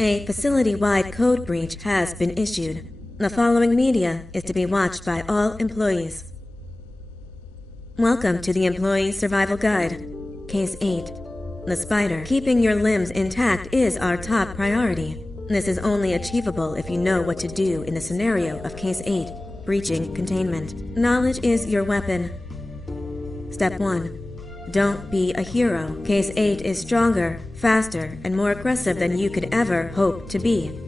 A facility-wide code breach has been issued. The following media is to be watched by all employees. Welcome to the Employee Survival Guide. Case 8. The spider. Keeping your limbs intact is our top priority. This is only achievable if you know what to do in the scenario of Case 8, breaching containment. Knowledge is your weapon. Step 1. Don't be a hero. Case 8 is stronger, faster, and more aggressive than you could ever hope to be.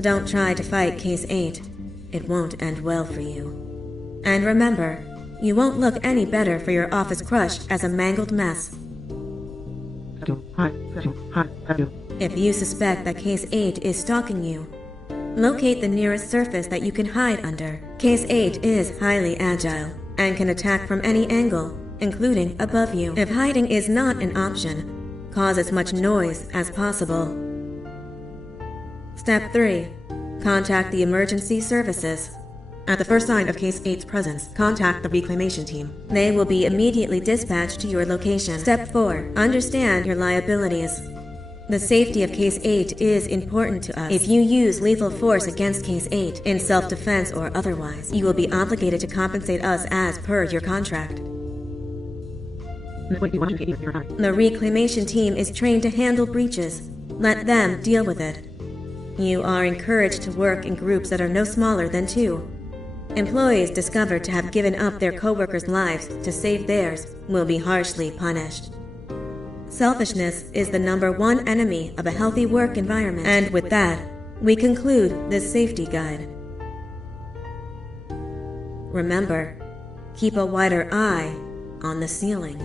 Don't try to fight Case 8. It won't end well for you. And remember, you won't look any better for your office crush as a mangled mess. If you suspect that Case 8 is stalking you, locate the nearest surface that you can hide under. Case 8 is highly agile and can attack from any angle, including above you. If hiding is not an option, cause as much noise as possible. Step 3. Contact the emergency services. At the first sign of Case 8's presence, contact the reclamation team. They will be immediately dispatched to your location. Step 4. Understand your liabilities. The safety of Case 8 is important to us. If you use lethal force against Case 8, in self-defense or otherwise, you will be obligated to compensate us as per your contract. The reclamation team is trained to handle breaches. Let them deal with it. You are encouraged to work in groups that are no smaller than 2. Employees discovered to have given up their co-workers' lives to save theirs will be harshly punished. Selfishness is the #1 enemy of a healthy work environment. And with that, we conclude this safety guide. Remember, keep a wider eye on the ceiling.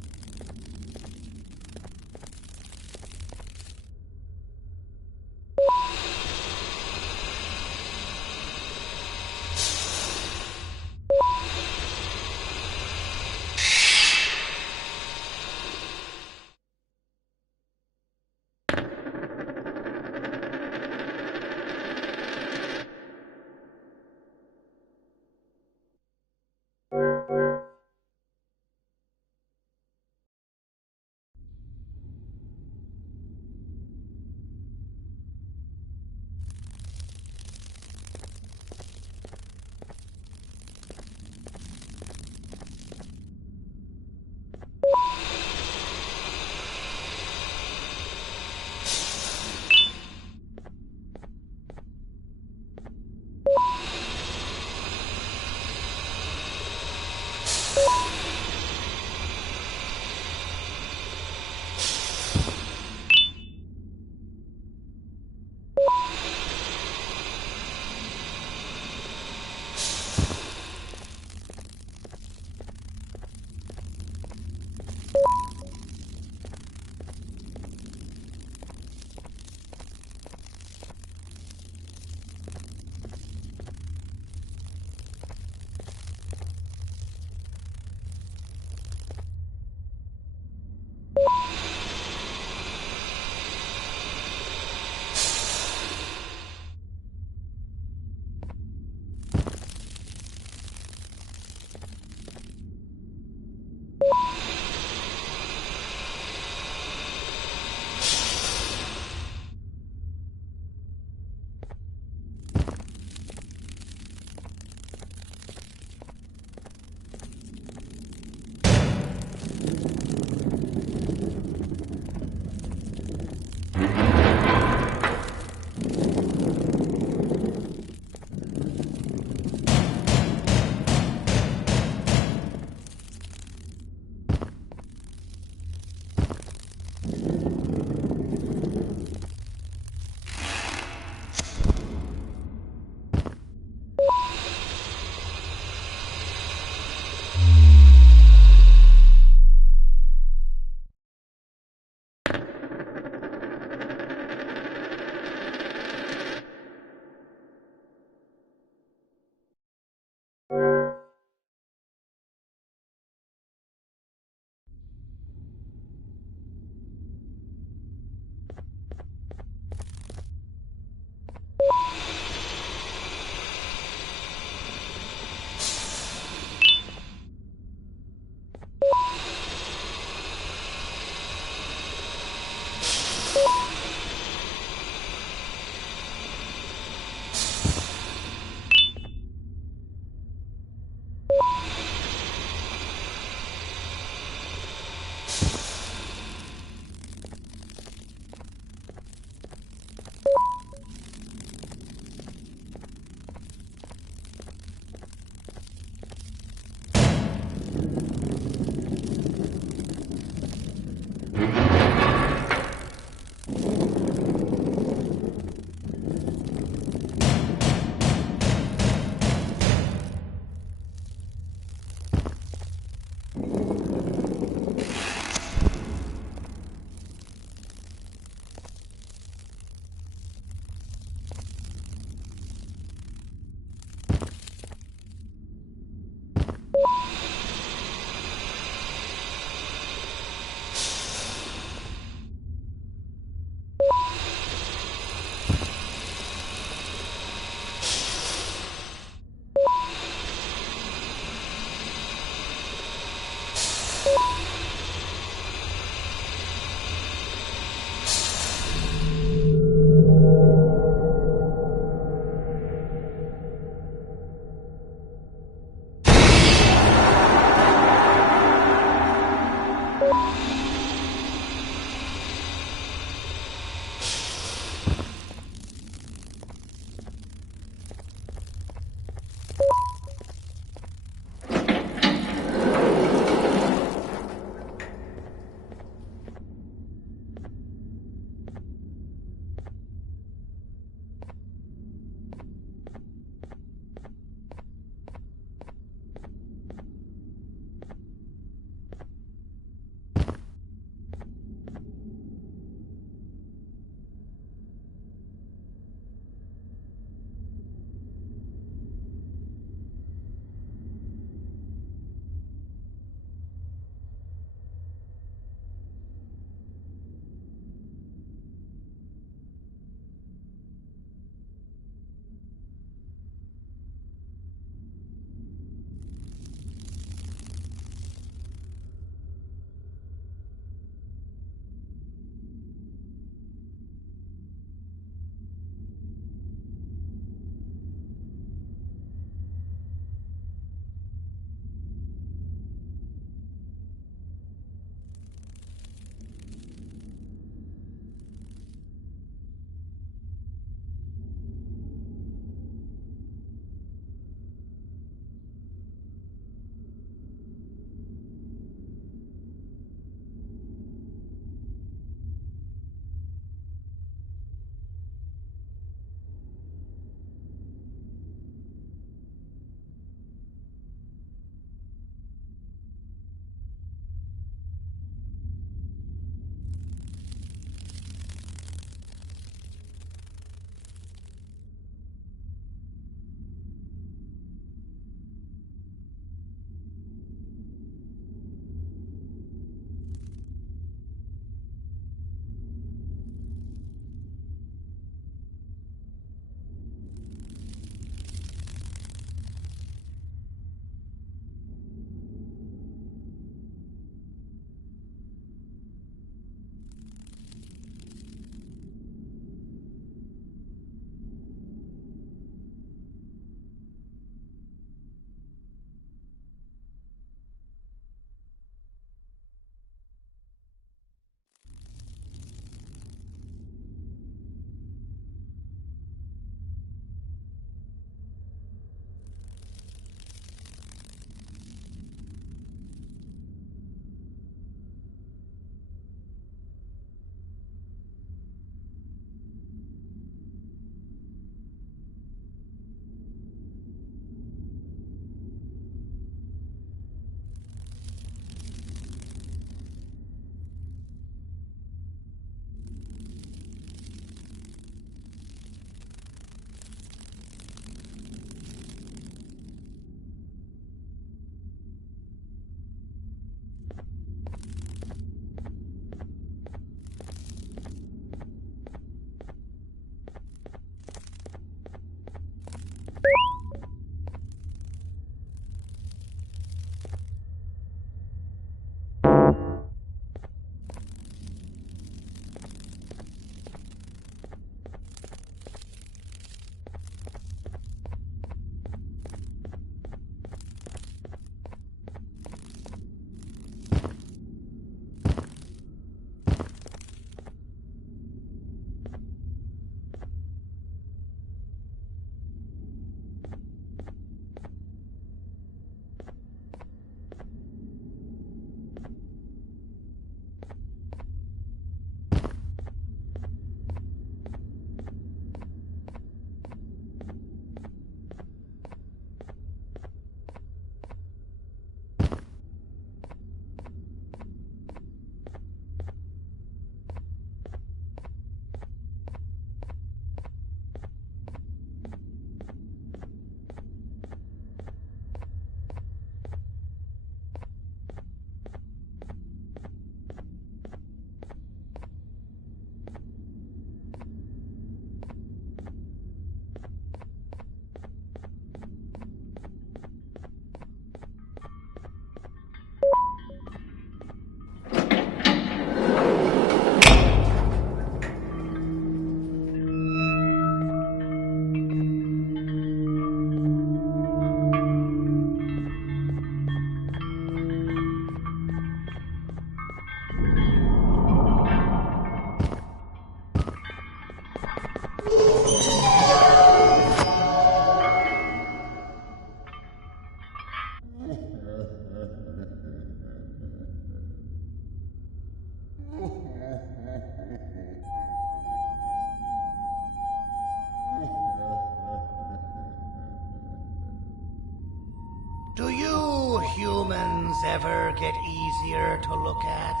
Do you humans ever get easier to look at?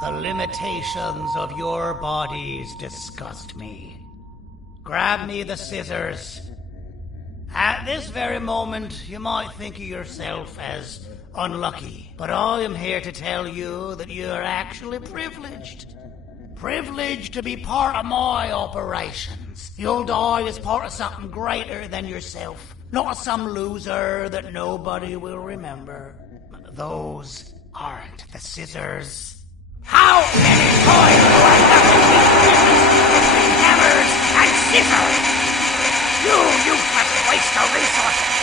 The limitations of your bodies disgust me. Grab me the scissors. At this very moment, you might think of yourself as unlucky, but I am here to tell you that you are actually privileged. Privileged to be part of my operations. You'll die as part of something greater than yourself, not as some loser that nobody will remember. Those aren't the scissors. How many times do I have to keep hammers and scissors? You useless waste of resources!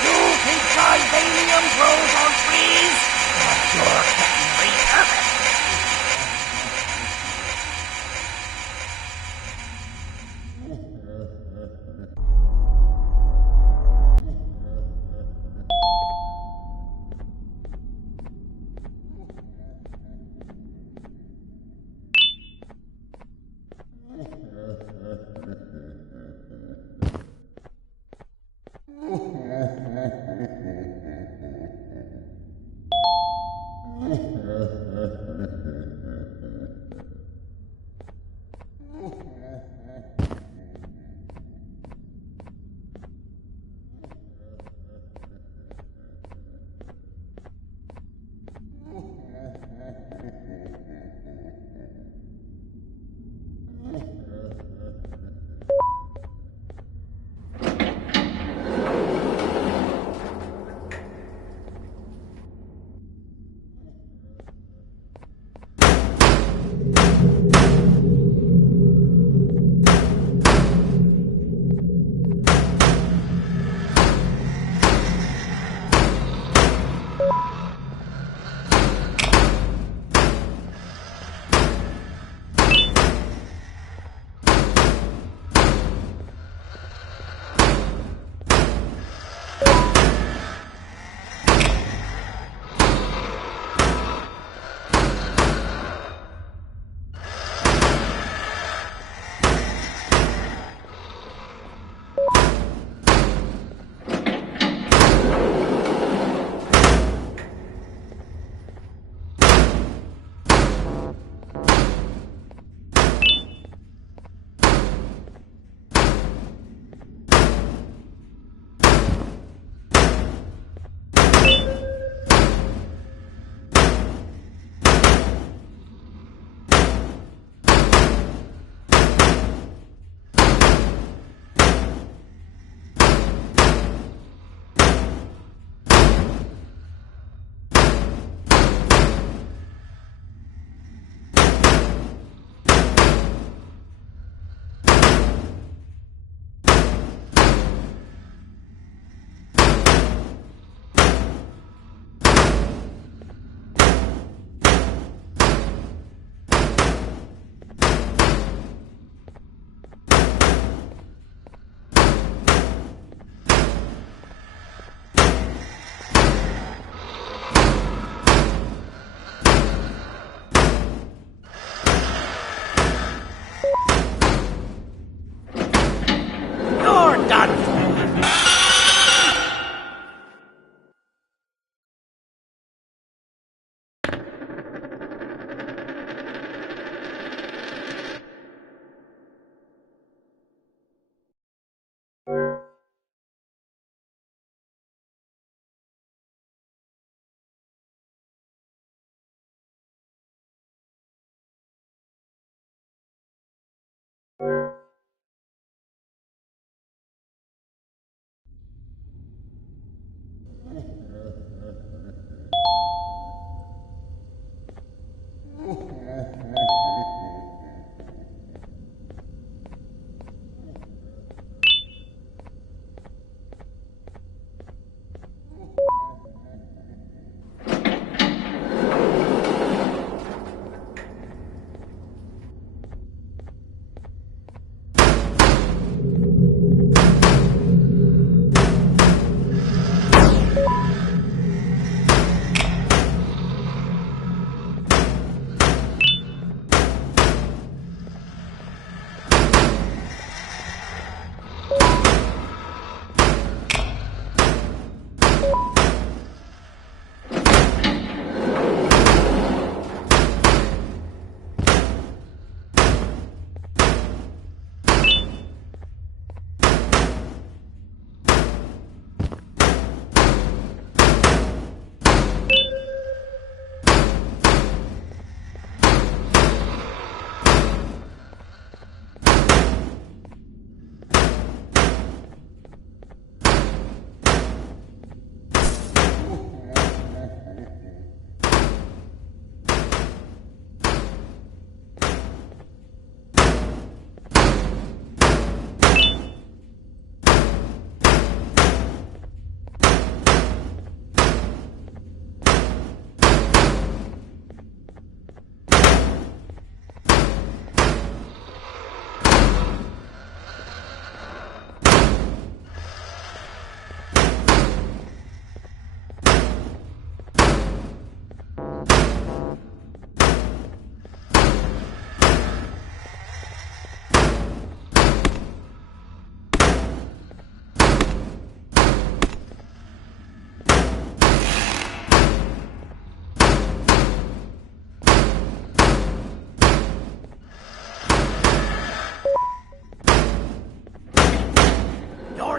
You think Titanium grows on trees? But you're getting repurposed!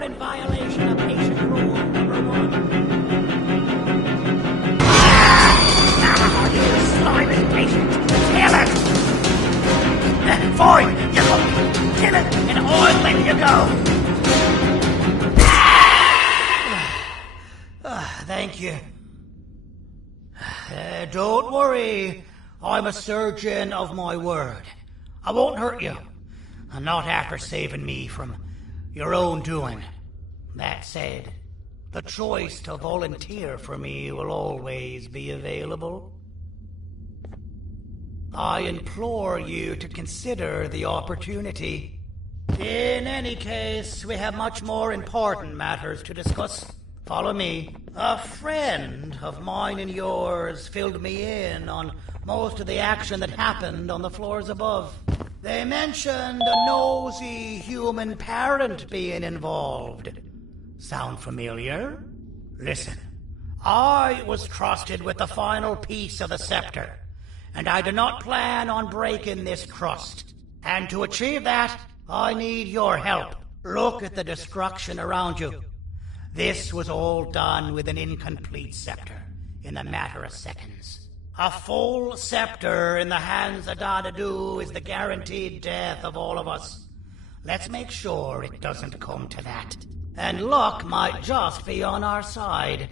in violation of patient rule number 1. You slimy patient! Kill it! Boy, you go! Kill it and ointment you go! Thank you. Don't worry. I'm a surgeon of my word. I won't hurt you. Not after saving me from your own doing. That said, the choice to volunteer for me will always be available. I implore you to consider the opportunity. In any case, we have much more important matters to discuss. Follow me. A friend of mine and yours filled me in on most of the action that happened on the floors above. They mentioned a nosy human parent being involved. Sound familiar? Listen, I was trusted with the final piece of the scepter, and I do not plan on breaking this trust. And to achieve that, I need your help. Look at the destruction around you. This was all done with an incomplete scepter in a matter of seconds. A full scepter in the hands of Dadadu is the guaranteed death of all of us. Let's make sure it doesn't come to that. And luck might just be on our side.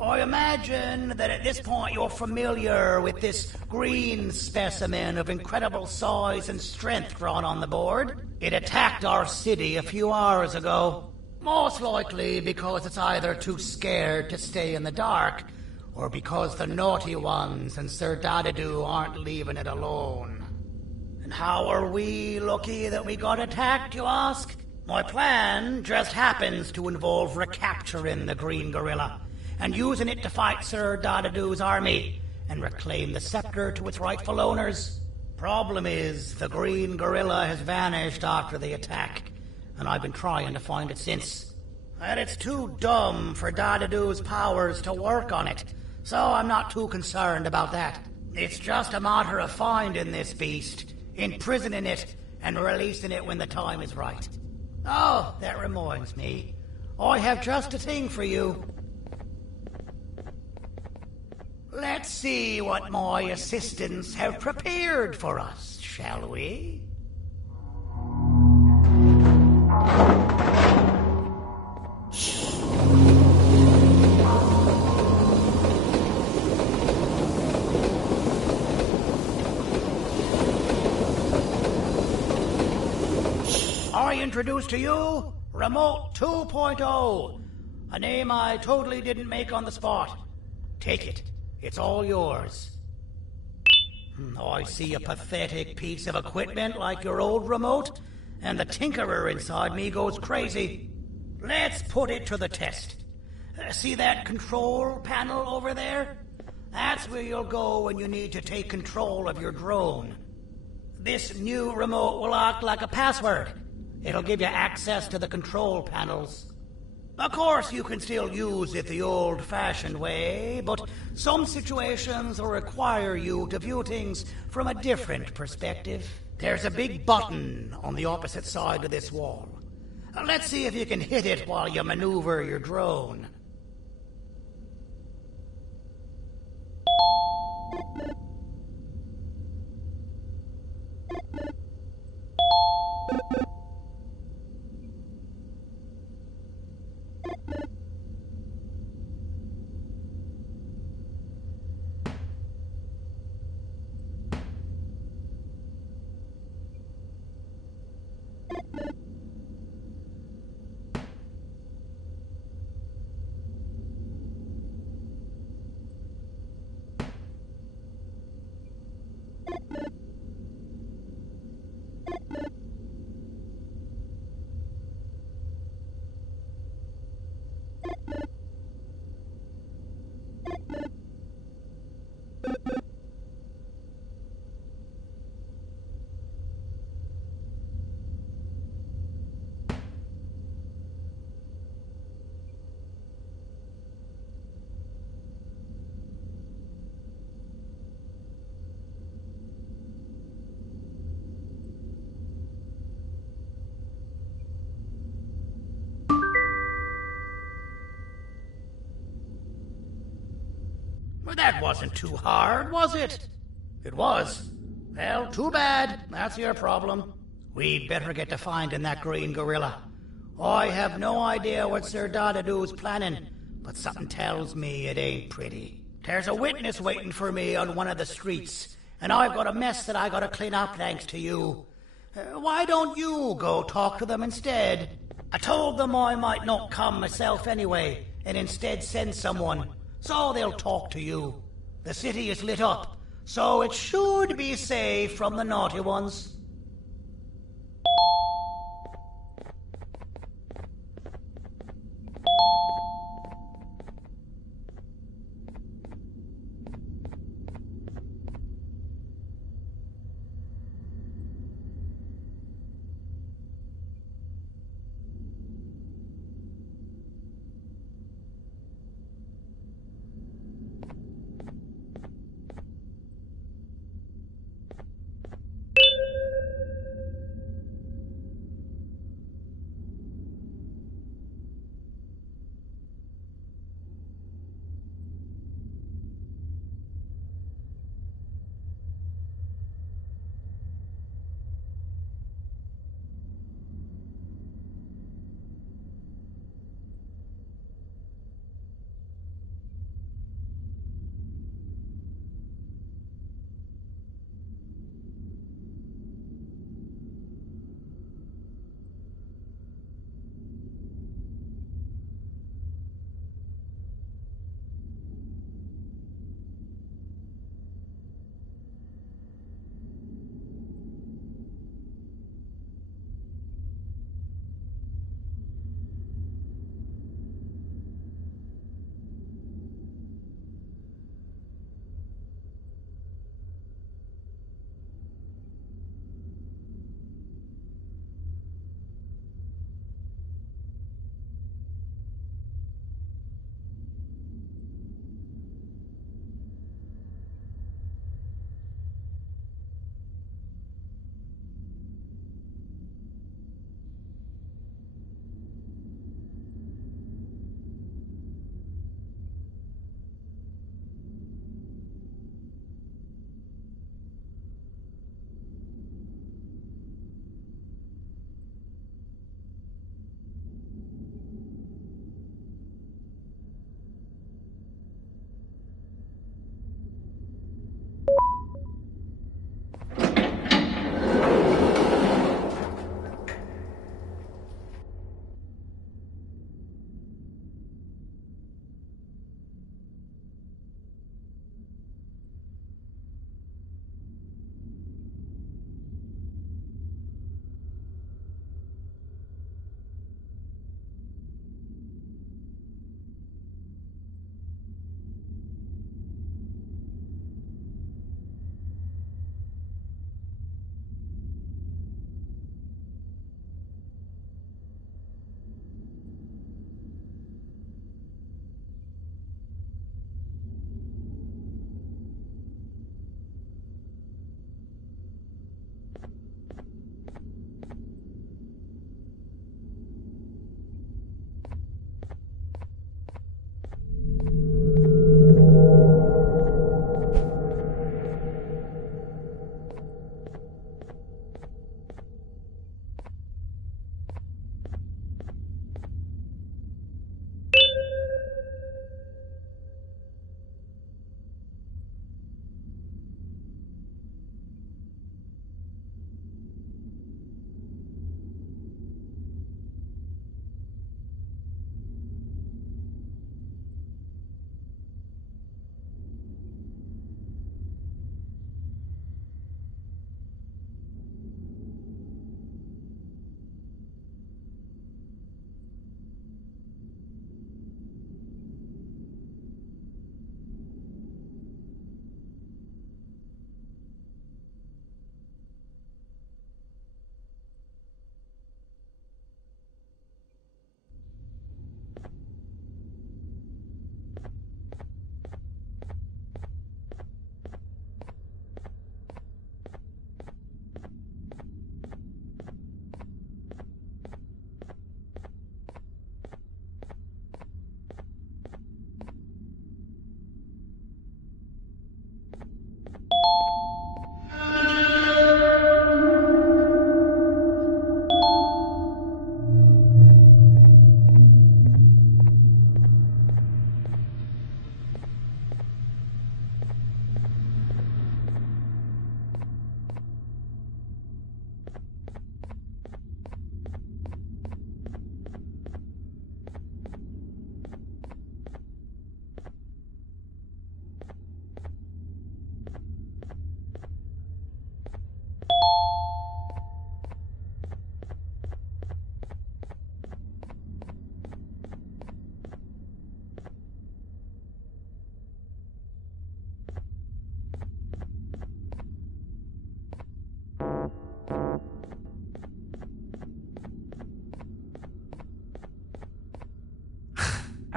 I imagine that at this point you're familiar with this green specimen of incredible size and strength drawn on the board. It attacked our city a few hours ago. Most likely because it's either too scared to stay in the dark, or because the naughty ones and Sir Dadadu aren't leaving it alone. And how are we lucky that we got attacked, you ask? My plan just happens to involve recapturing the green gorilla and using it to fight Sir Dadadu's army and reclaim the scepter to its rightful owners. Problem is, the green gorilla has vanished after the attack, and I've been trying to find it since. And it's too dumb for Dadadu's powers to work on it, so I'm not too concerned about that. It's just a matter of finding this beast, imprisoning it, and releasing it when the time is right. Oh, that reminds me. I have just a thing for you. Let's see what my assistants have prepared for us, shall we? I introduce to you Remote 2.0, a name I totally didn't make on the spot. Take it. It's all yours. I see a pathetic piece of equipment like your old remote, and the tinkerer inside me goes crazy. Let's put it to the test. See that control panel over there? That's where you'll go when you need to take control of your drone. This new remote will act like a password. It'll give you access to the control panels. Of course, you can still use it the old-fashioned way, but some situations will require you to view things from a different perspective. There's a big button on the opposite side of this wall. Let's see if you can hit it while you maneuver your drone. That wasn't too hard, was it? It was. Well, too bad. That's your problem. We'd better get to finding that green gorilla. I have no idea what Sir Dadadu's planning, but something tells me it ain't pretty. There's a witness waiting for me on one of the streets, and I've got a mess that I gotta clean up thanks to you. Why don't you go talk to them instead? I told them I might not come myself anyway, and instead send someone, so they'll talk to you. The city is lit up, so it should be safe from the naughty ones.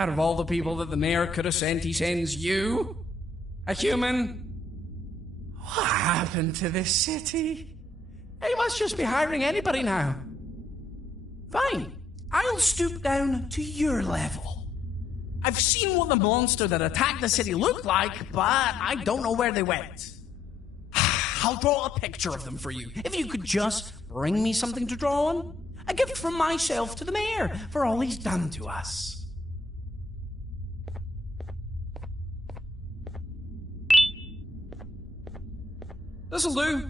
Out of all the people that the mayor could have sent, he sends you? A human? What happened to this city? He must just be hiring anybody now. Fine, I'll stoop down to your level. I've seen what the monster that attacked the city looked like, but I don't know where they went. I'll draw a picture of them for you, if you could just bring me something to draw on. A gift from myself to the mayor for all he's done to us. This'll do.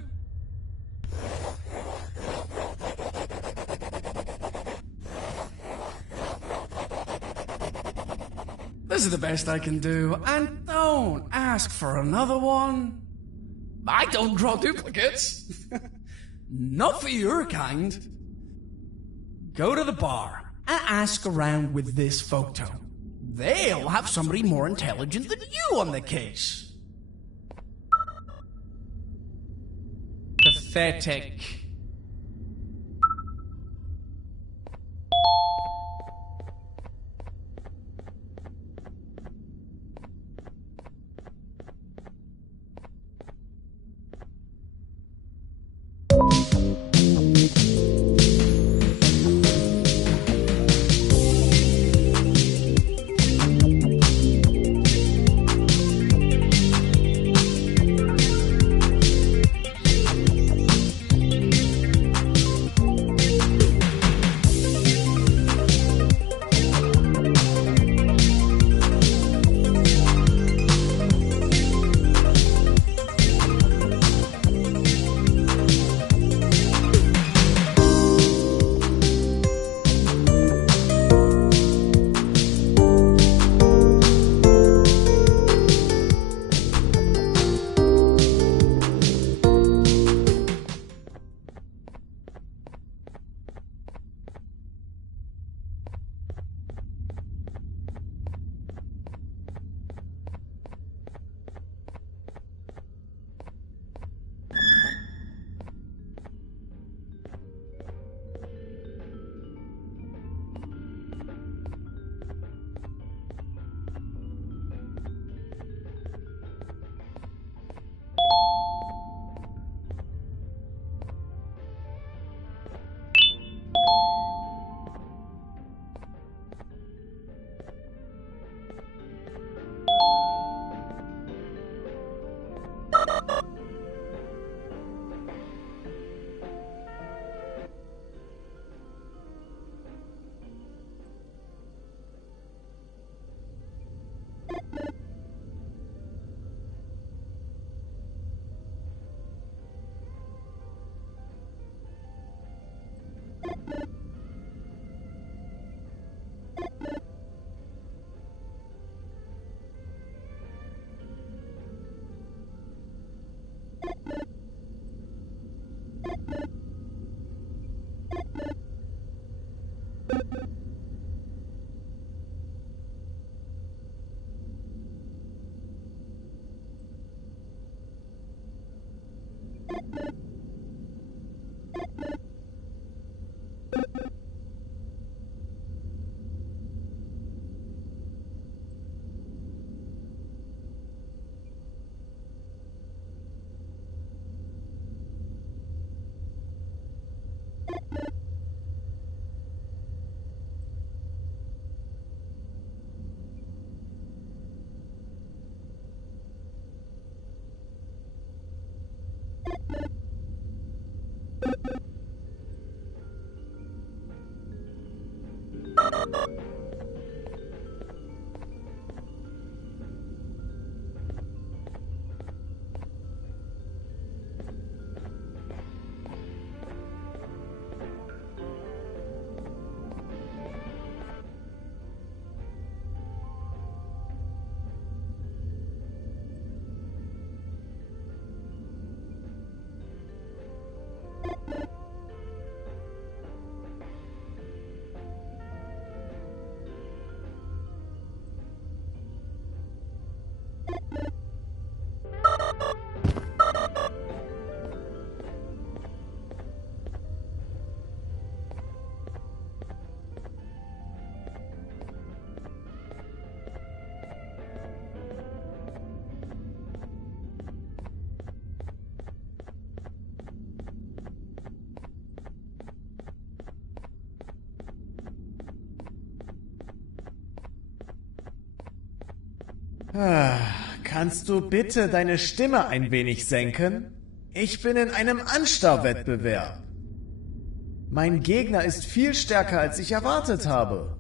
This is the best I can do, and don't ask for another one. I don't draw duplicates. Not for your kind. Go to the bar and ask around with this photo. They'll have somebody more intelligent than you on the case. Pathetic. Kannst du bitte deine Stimme ein wenig senken? Ich bin in einem Anstarrwettbewerb. Mein Gegner ist viel stärker, als ich erwartet habe.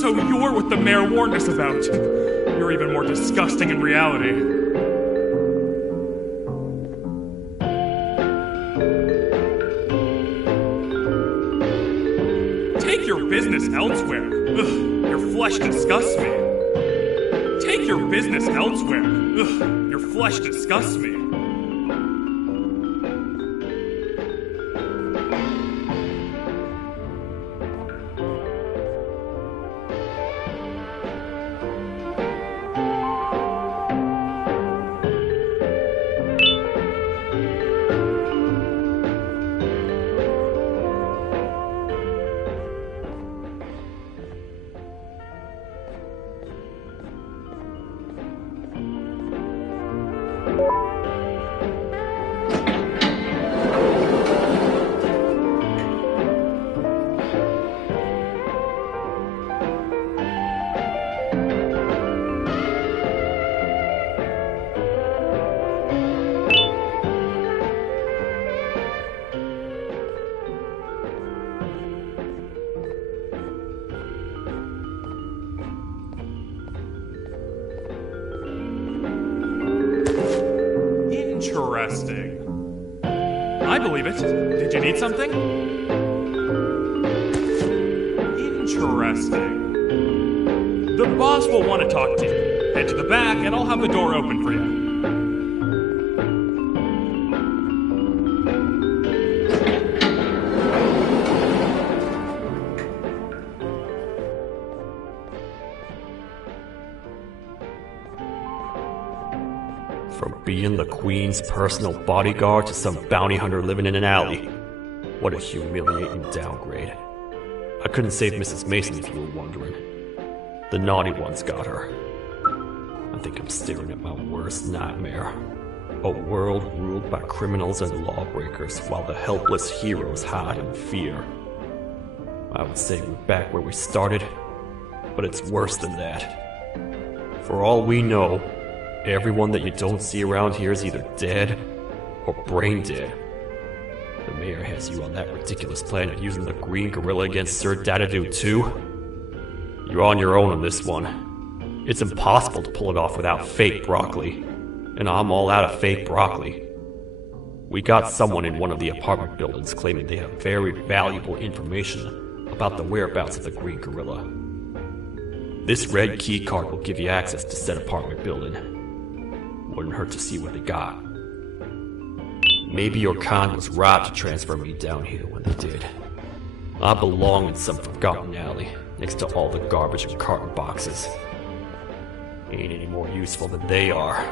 So you're what the mayor warned us about. You're even more disgusting in reality. Take your business elsewhere. Ugh, your flesh disgusts me. Take your business elsewhere. Ugh, your flesh disgusts me. Interesting. I believe it. Did you need something? Interesting. The boss will want to talk to you. Head to the back and I'll have the door open for you. From being the Queen's personal bodyguard to some bounty hunter living in an alley. What a humiliating downgrade. I couldn't save Mrs. Mason if you were wondering. The naughty ones got her. I think I'm staring at my worst nightmare. A world ruled by criminals and lawbreakers while the helpless heroes hide in fear. I would say we're back where we started, but it's worse than that. For all we know, everyone that you don't see around here is either dead or brain dead. The mayor has you on that ridiculous plan of using the green gorilla against Sir Dadadoo too. You're on your own on this one. It's impossible to pull it off without fake broccoli, and I'm all out of fake broccoli. We got someone in one of the apartment buildings claiming they have very valuable information about the whereabouts of the green gorilla. This red key card will give you access to said apartment building. Wouldn't hurt to see what they got. Maybe your kind was right to transfer me down here when they did. I belong in some forgotten alley, next to all the garbage and carton boxes. Ain't any more useful than they are.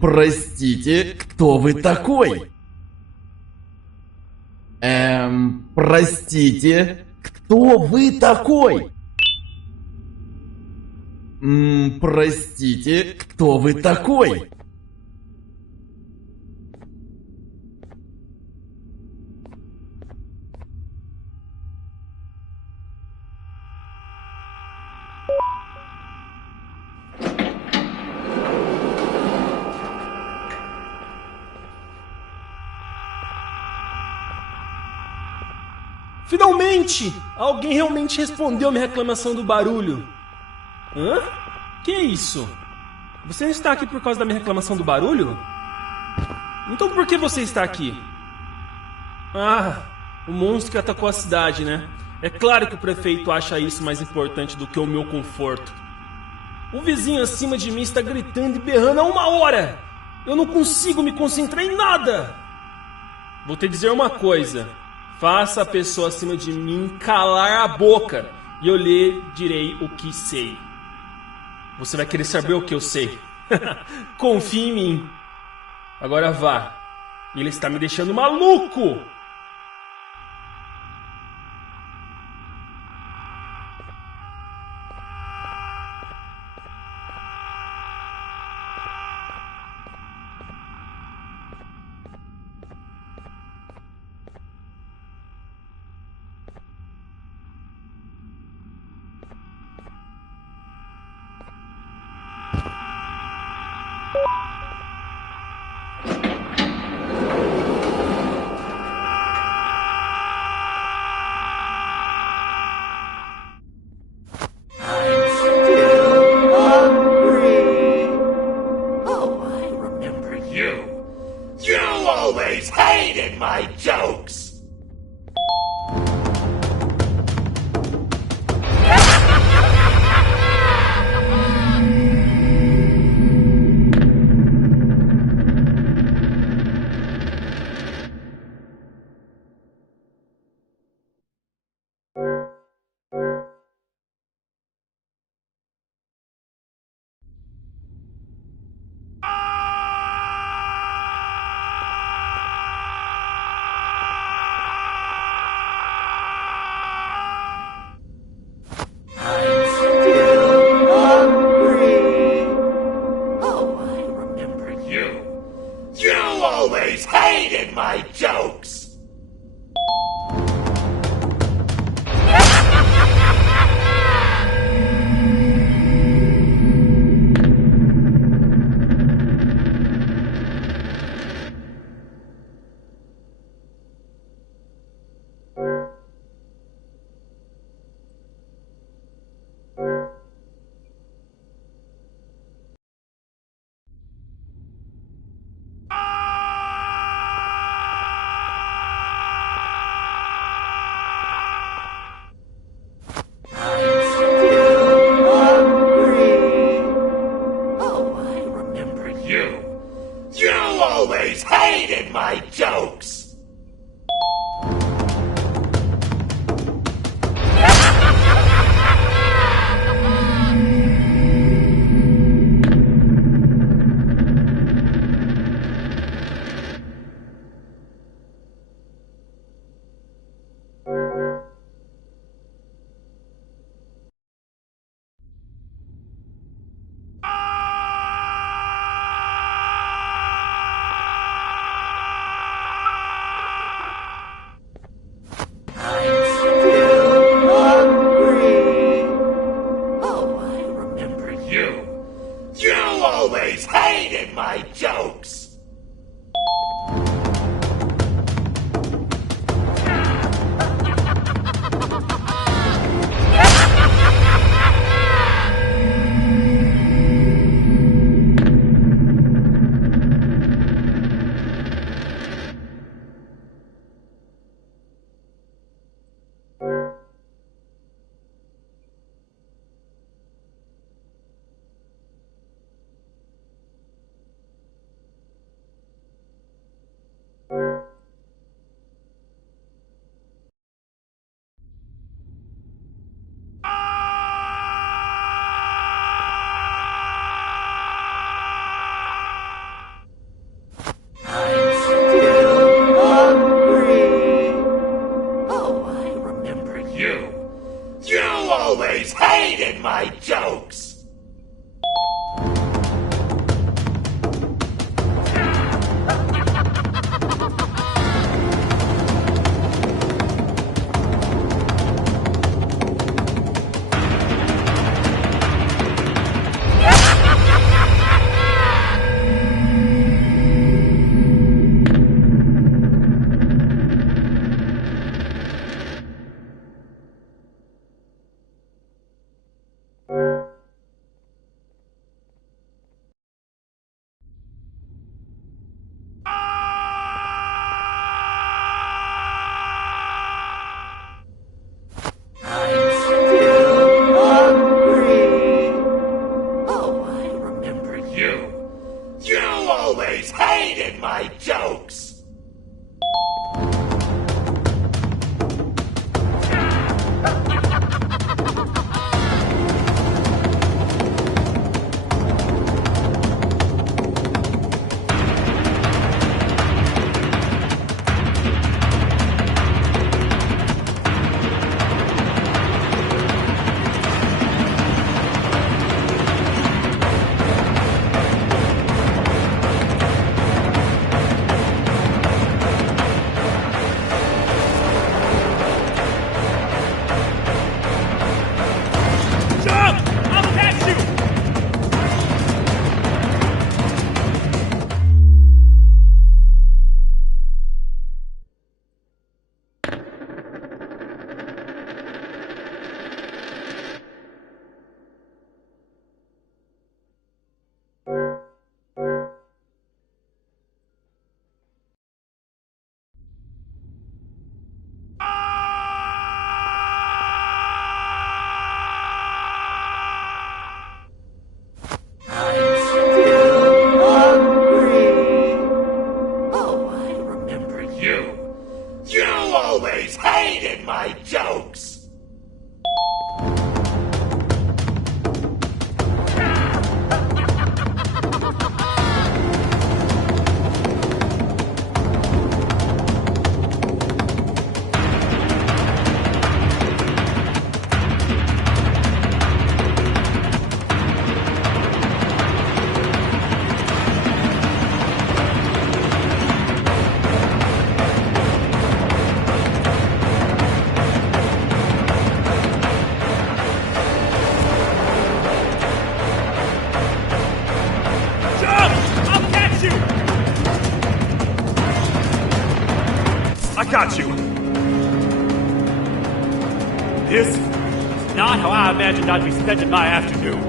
Простите, кто вы такой? Простите, кто вы такой? Простите, кто вы такой? Finalmente! Alguém realmente respondeu minha reclamação do barulho. Hã? Que é isso? Você não está aqui por causa da minha reclamação do barulho? Então por que você está aqui? Ah, o monstro que atacou a cidade, né? É claro que o prefeito acha isso mais importante do que o meu conforto. O vizinho acima de mim está gritando e berrando há 1 hora! Eu não consigo me concentrar em nada! Vou te dizer uma coisa. Faça a pessoa acima de mim calar a boca e eu lhe direi o que sei. Você vai querer saber o que eu sei. Confie em mim. Agora vá. Ele está me deixando maluco! My jokes! my jokes! You always hated my jokes! You always hated my jokes! I got you! This is not how I imagined I'd be spending my afternoon.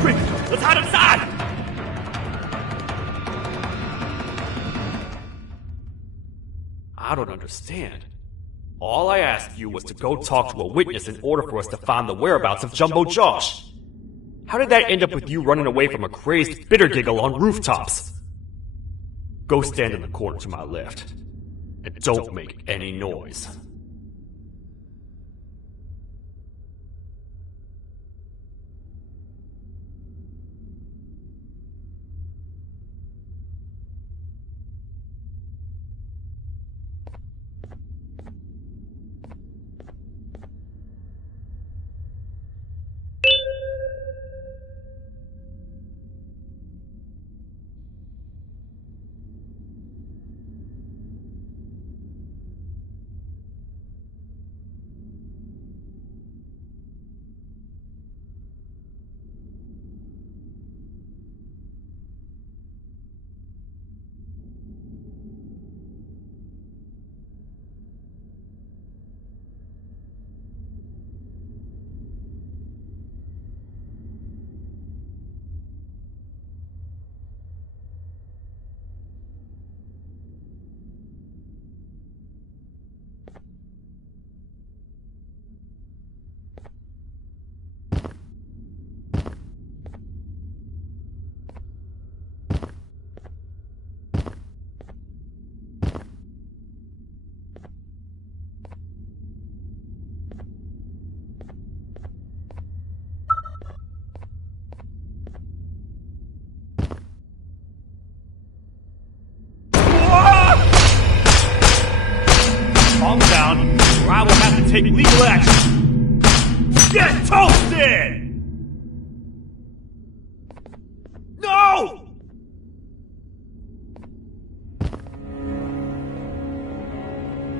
Quick, let's hide inside! I don't understand. All I asked you was to go talk to a witness in order for us to find the whereabouts of Jumbo Josh. How did that end up with you running away from a crazed bitter giggle on rooftops? Go stand in the corner to my left. And don't make any noise. take legal action. Get toasted! No!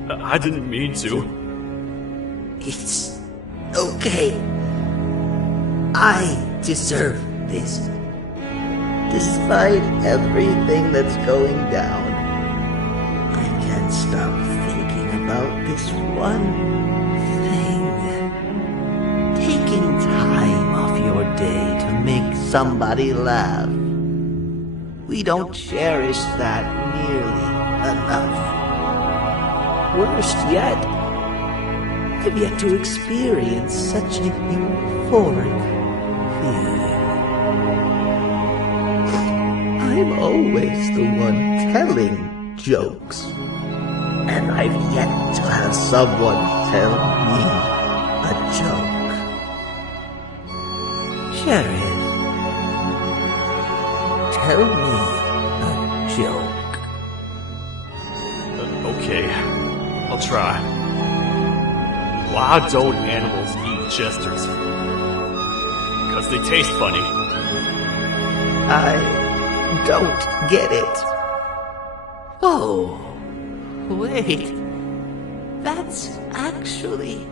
I didn't mean to. It's okay. I deserve this. Despite everything that's going down, I can't stop thinking about this one thing. Taking time off your day to make somebody laugh. We don't cherish that nearly enough. Worst yet, I've yet to experience such a euphoric feeling. I'm always the one telling jokes, and I've yet to have someone tell me a joke. Jared, tell me a joke. Okay, I'll try. Why don't animals eat jesters? Because they taste funny. I don't get it. Oh, wait. That's actually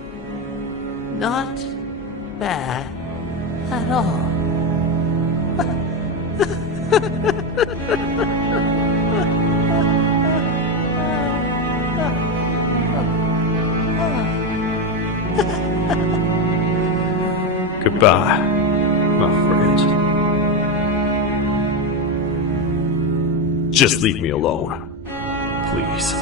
not bad at all. Goodbye, my friend. Just leave me alone, please.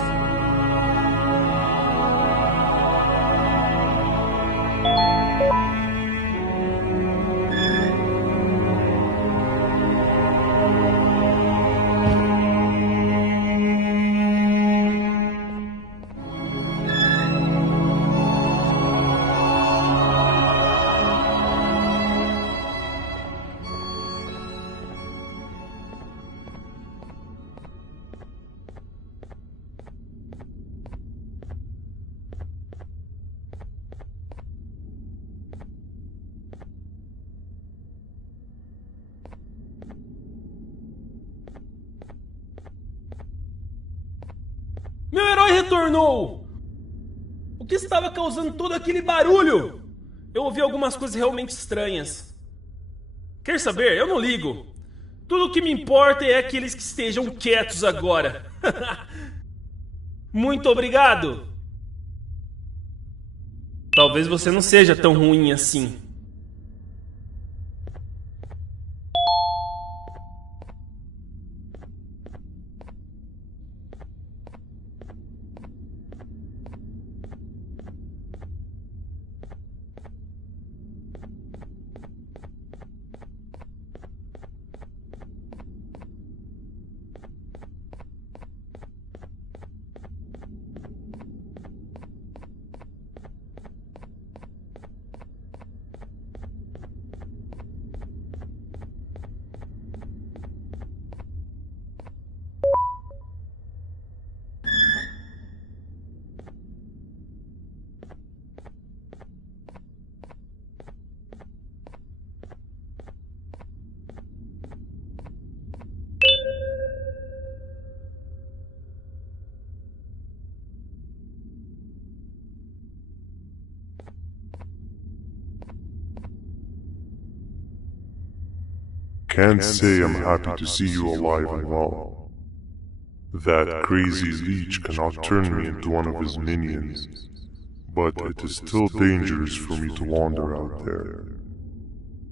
Meu herói retornou! O que estava causando todo aquele barulho? Eu ouvi algumas coisas realmente estranhas. Quer saber? Eu não ligo. Tudo o que me importa é aqueles que estejam quietos agora. Muito obrigado! Talvez você não seja tão ruim assim. Can't say I'm happy to see you alive and well. That crazy leech cannot turn me into one of his minions, but it is still dangerous for me to wander out there.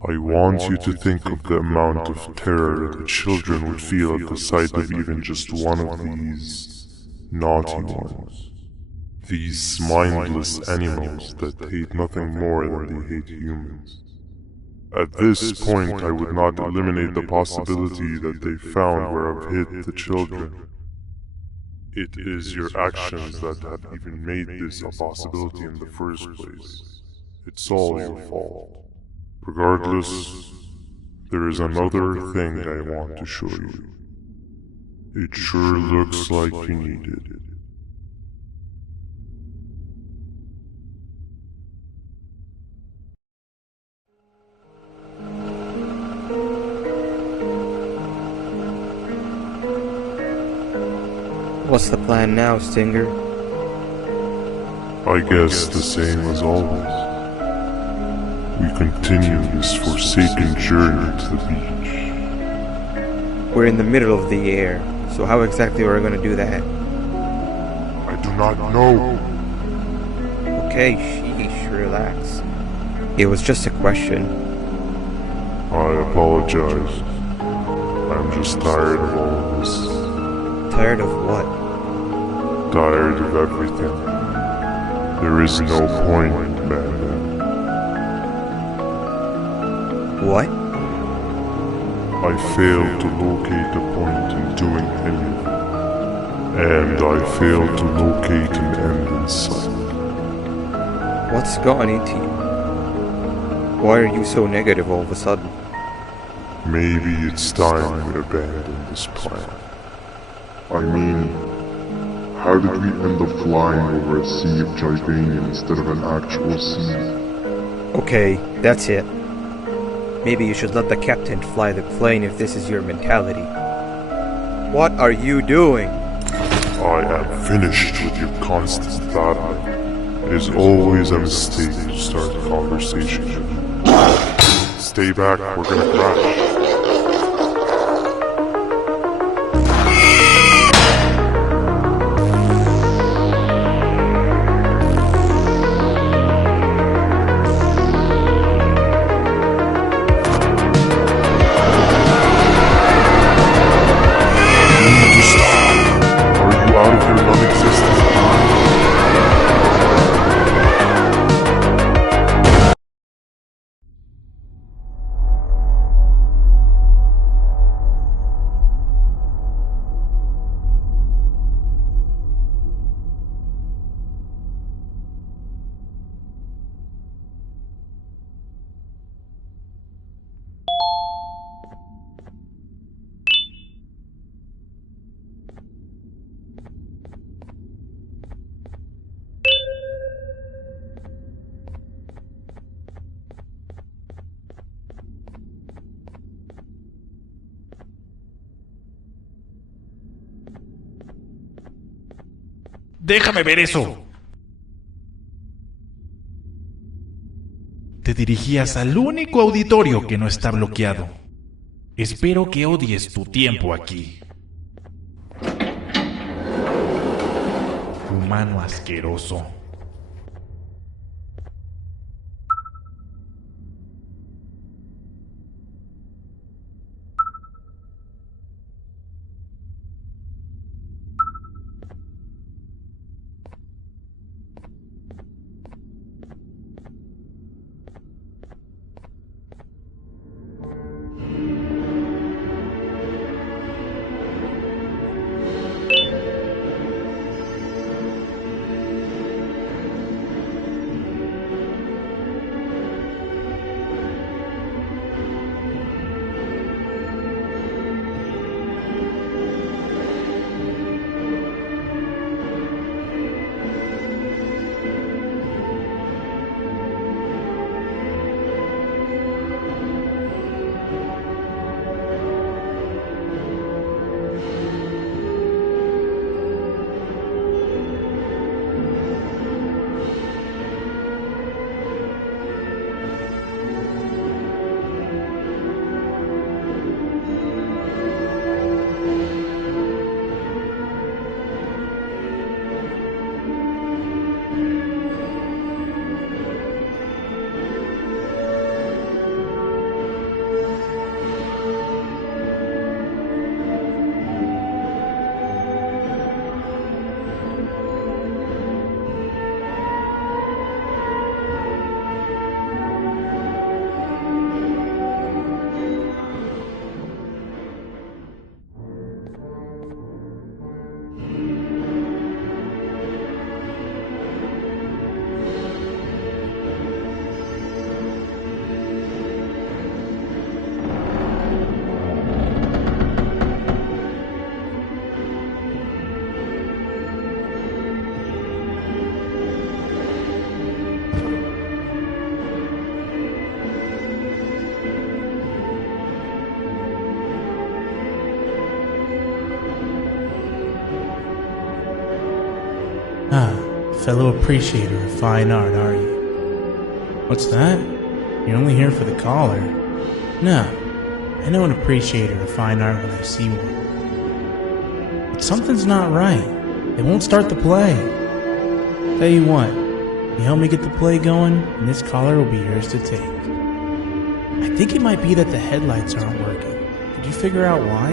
I want you to think of the amount of terror the children would feel at the sight of even just one of these naughty ones. These mindless animals that hate nothing more than they hate humans. At this point, I would not eliminate the possibility that they found where I've hid the children. It is your actions that have even made this a possibility in the first place. It's all your fault. Regardless, there is another thing I want to show you. It sure looks like you need it. What's the plan now, Stinger? I guess the same as always. We continue this forsaken journey to the beach. We're in the middle of the air, so how exactly are we going to do that? I do not know. Okay, sheesh, relax. It was just a question. I apologize. I'm just tired of all of this. Tired of what? Tired of everything. There is no point, Banban. What? I failed to locate a point in doing anything. And I failed to locate an end in sight. What's gone into you? Why are you so negative all of a sudden? Maybe it's time we abandon this plan. I mean, how did we end up flying over a sea of Jivanian instead of an actual sea? Okay, that's it. Maybe you should let the captain fly the plane if this is your mentality. What are you doing? I am finished with your constant battling. It is always a mistake to start a conversation. Stay back, we're gonna crash. Déjame ver eso. Te dirigías al único auditorio que no está bloqueado. Espero que odies tu tiempo aquí. Humano asqueroso. Ah, fellow appreciator of fine art, are you? What's that? You're only here for the collar? No, I know an appreciator of fine art when I see one. But something's not right. They won't start the play. Tell you what, you help me get the play going, and this collar will be yours to take. I think it might be that the headlights aren't working. Did you figure out why?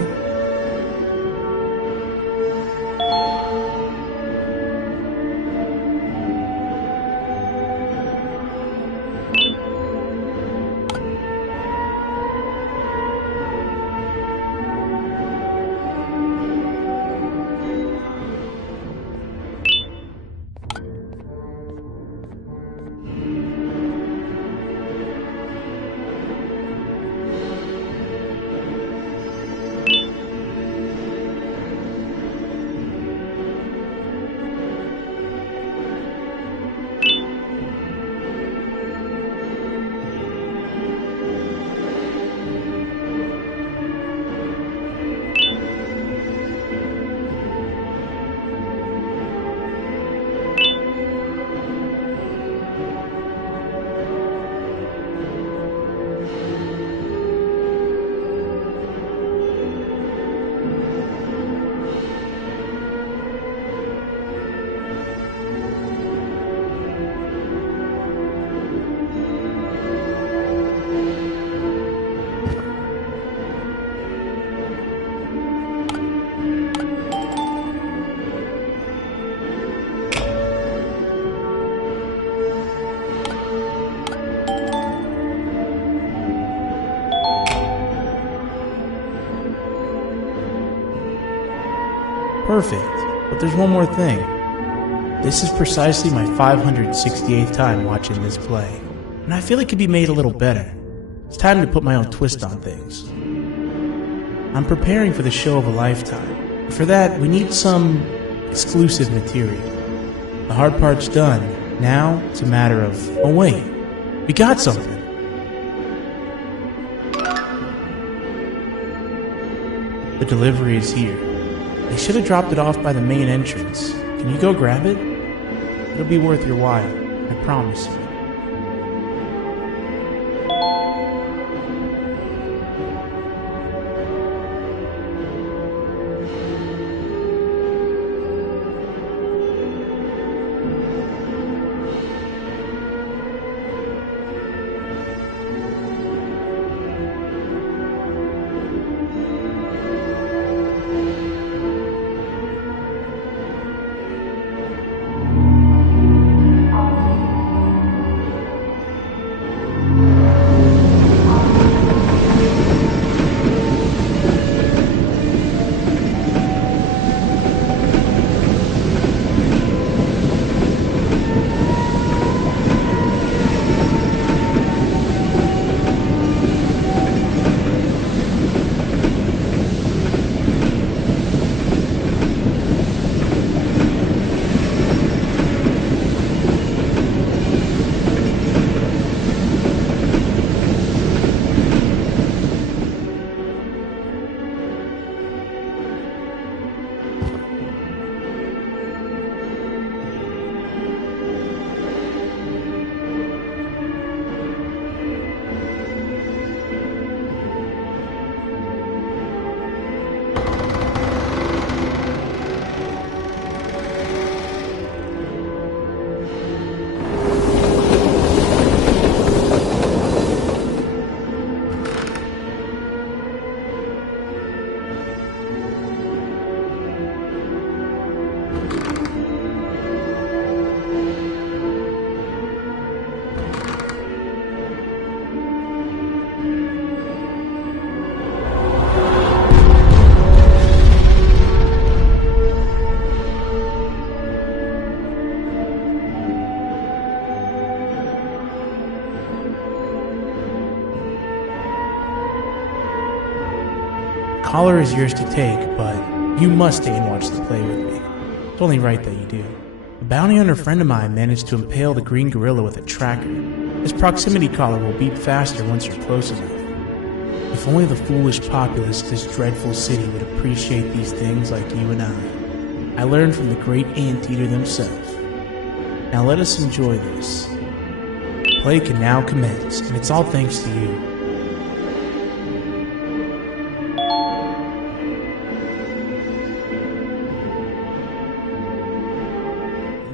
Perfect, but there's one more thing. This is precisely my 568th time watching this play, and I feel it could be made a little better. It's time to put my own twist on things. I'm preparing for the show of a lifetime, and for that we need some exclusive material. The hard part's done. Now it's a matter of, oh wait, we got something. The delivery is here. They should have dropped it off by the main entrance. Can you go grab it? It'll be worth your while, I promise you. Collar is yours to take, but you must stay and watch the play with me. It's only right that you do. A bounty hunter friend of mine managed to impale the green gorilla with a tracker. His proximity collar will beep faster once you're close enough. If only the foolish populace of this dreadful city would appreciate these things like you and I. I learned from the great anteater themselves. Now let us enjoy this. Play can now commence, and it's all thanks to you.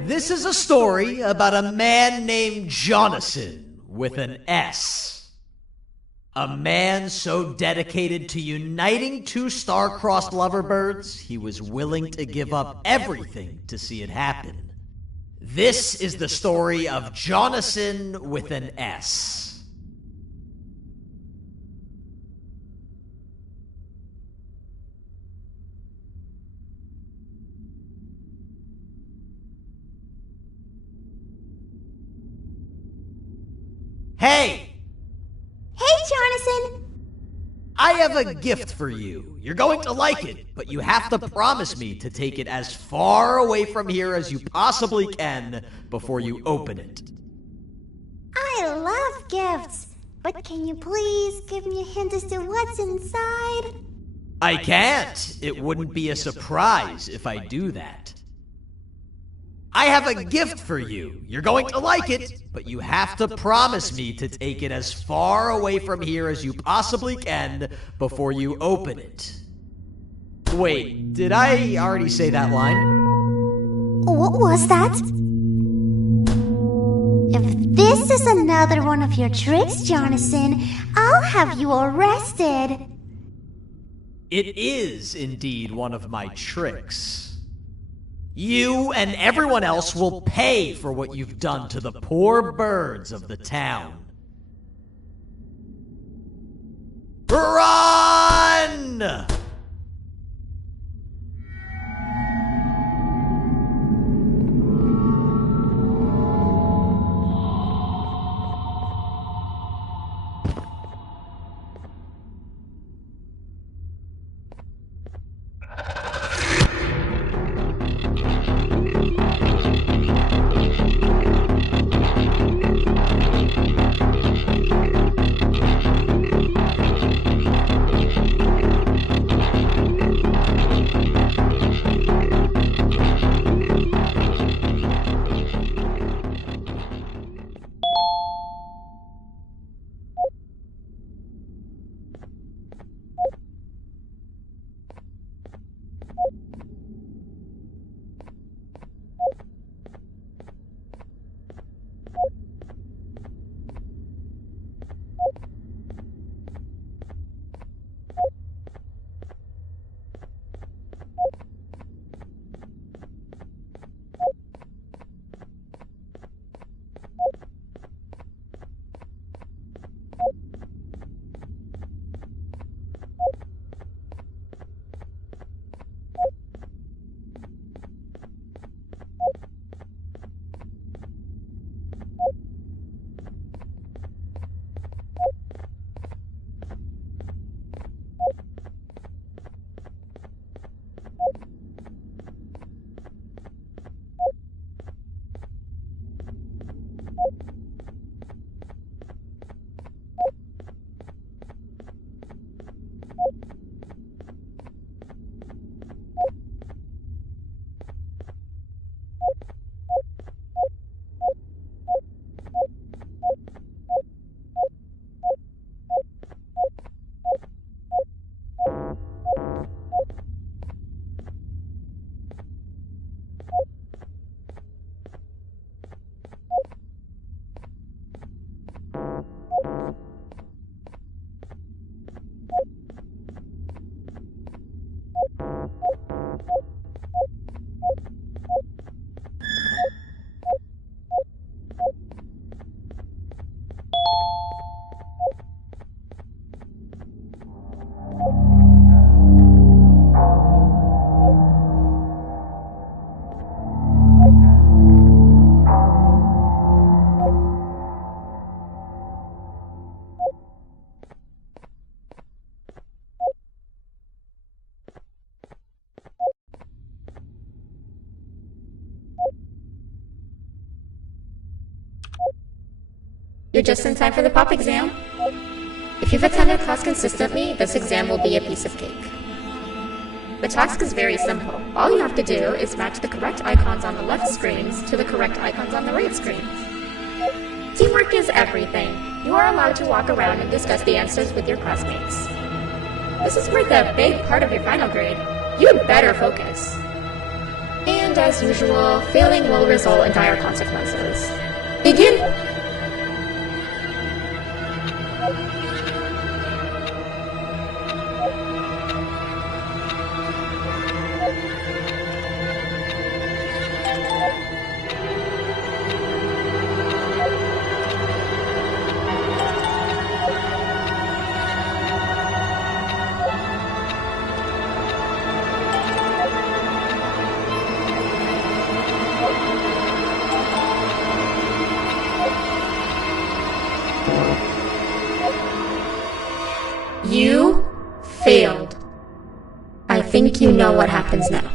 This is a story about a man named Jonathan with an S. A man so dedicated to uniting two star-crossed loverbirds, he was willing to give up everything to see it happen. This is the story of Jonathan with an S. Hey! Hey, Jonathan! I have a gift for you. You're going to like it, but you have to promise me to take it as far away from here as you possibly can before you open it. I love gifts, but can you please give me a hint as to what's inside? I can't. It wouldn't be a surprise if I do that. I have a gift for you. You're going to like it, but you have to promise me to take it as far away from here as you possibly can before you open it. Wait, did I already say that line? What was that? If this is another one of your tricks, Jonathan, I'll have you arrested. It is indeed one of my tricks. You and everyone else will pay for what you've done to the poor birds of the town. Run! You're just in time for the pop exam. If you've attended class consistently, this exam will be a piece of cake. The task is very simple. All you have to do is match the correct icons on the left screens to the correct icons on the right screens. Teamwork is everything. You are allowed to walk around and discuss the answers with your classmates. This is worth a big part of your final grade. You'd better focus. And as usual, failing will result in dire consequences. Begin! You failed. I think you know what happens now.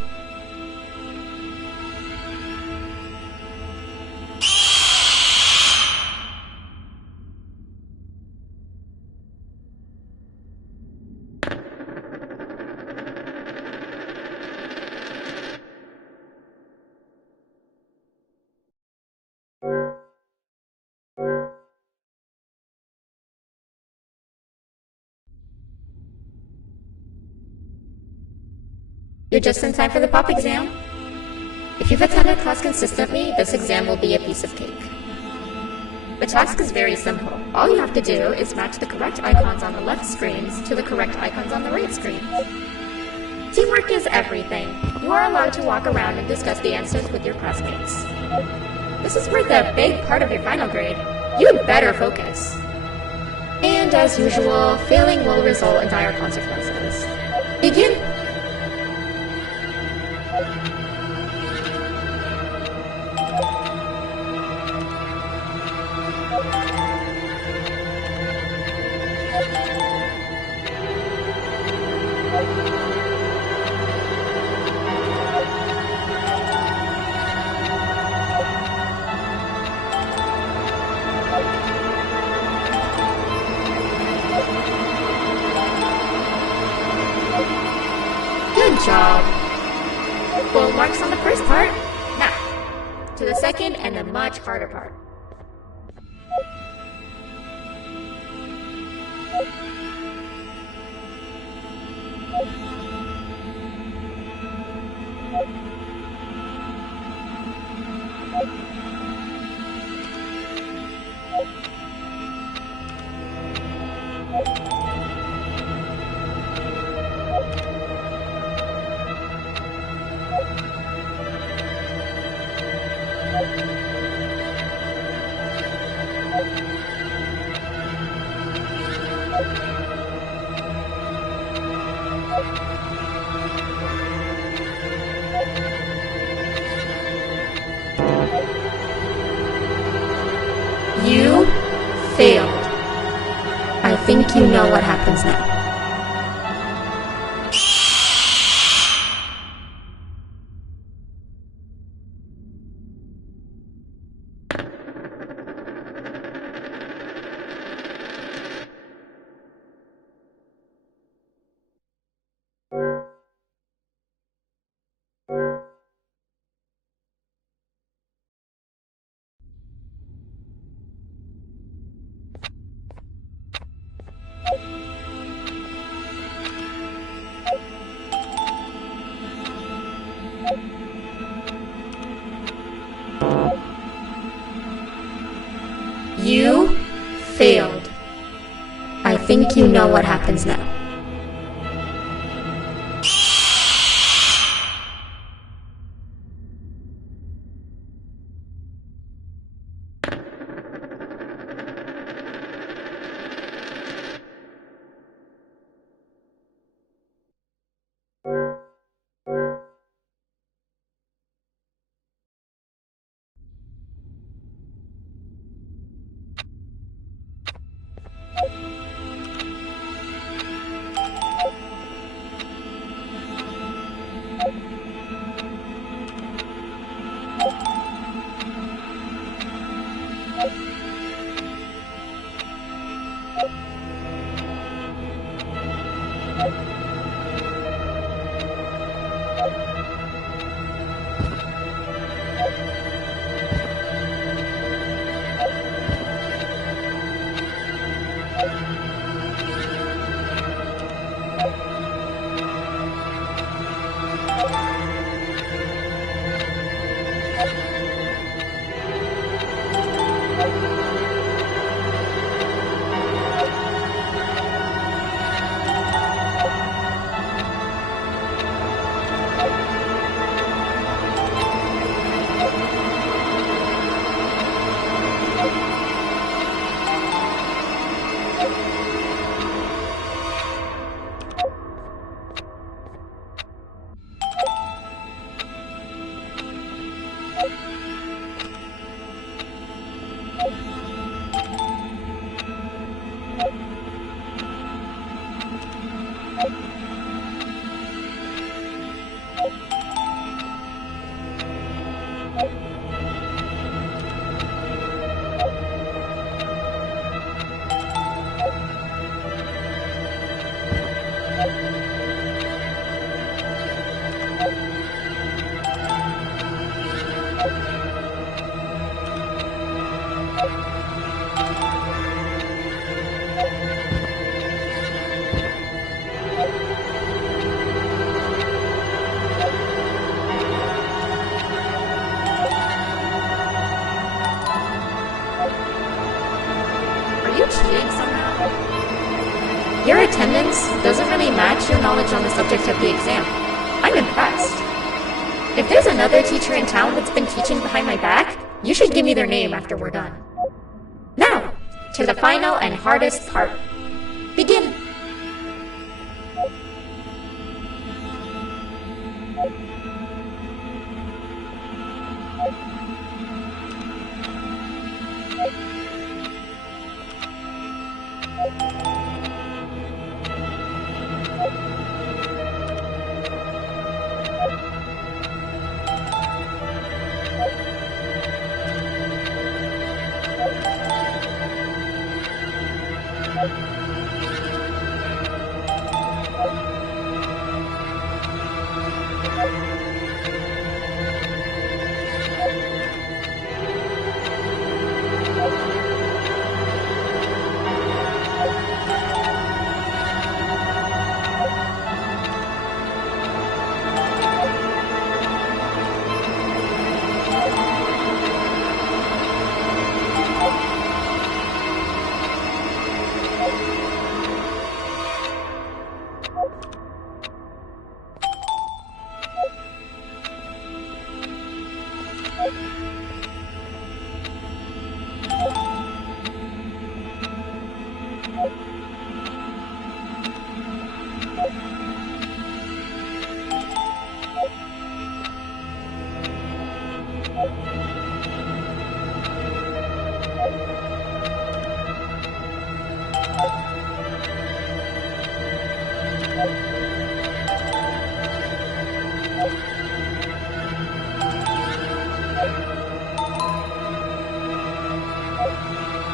You're just in time for the pop exam. If you've attended class consistently, this exam will be a piece of cake. The task is very simple. All you have to do is match the correct icons on the left screens to the correct icons on the right screens. Teamwork is everything. You are allowed to walk around and discuss the answers with your classmates. This is worth a big part of your final grade. You'd better focus. And as usual, failing will result in dire consequences. Begin! Good job. Full marks on the first part. Now, to the second and the much harder part. You failed. I think you know what happens now. You failed. I think you know what happens now. Are you cheating somehow? Your attendance doesn't really match your knowledge on the subject of the exam. I'm impressed. If there's another teacher in town that's been teaching behind my back, you should give me their name after we're done. Now, to the final and hardest part. Begin.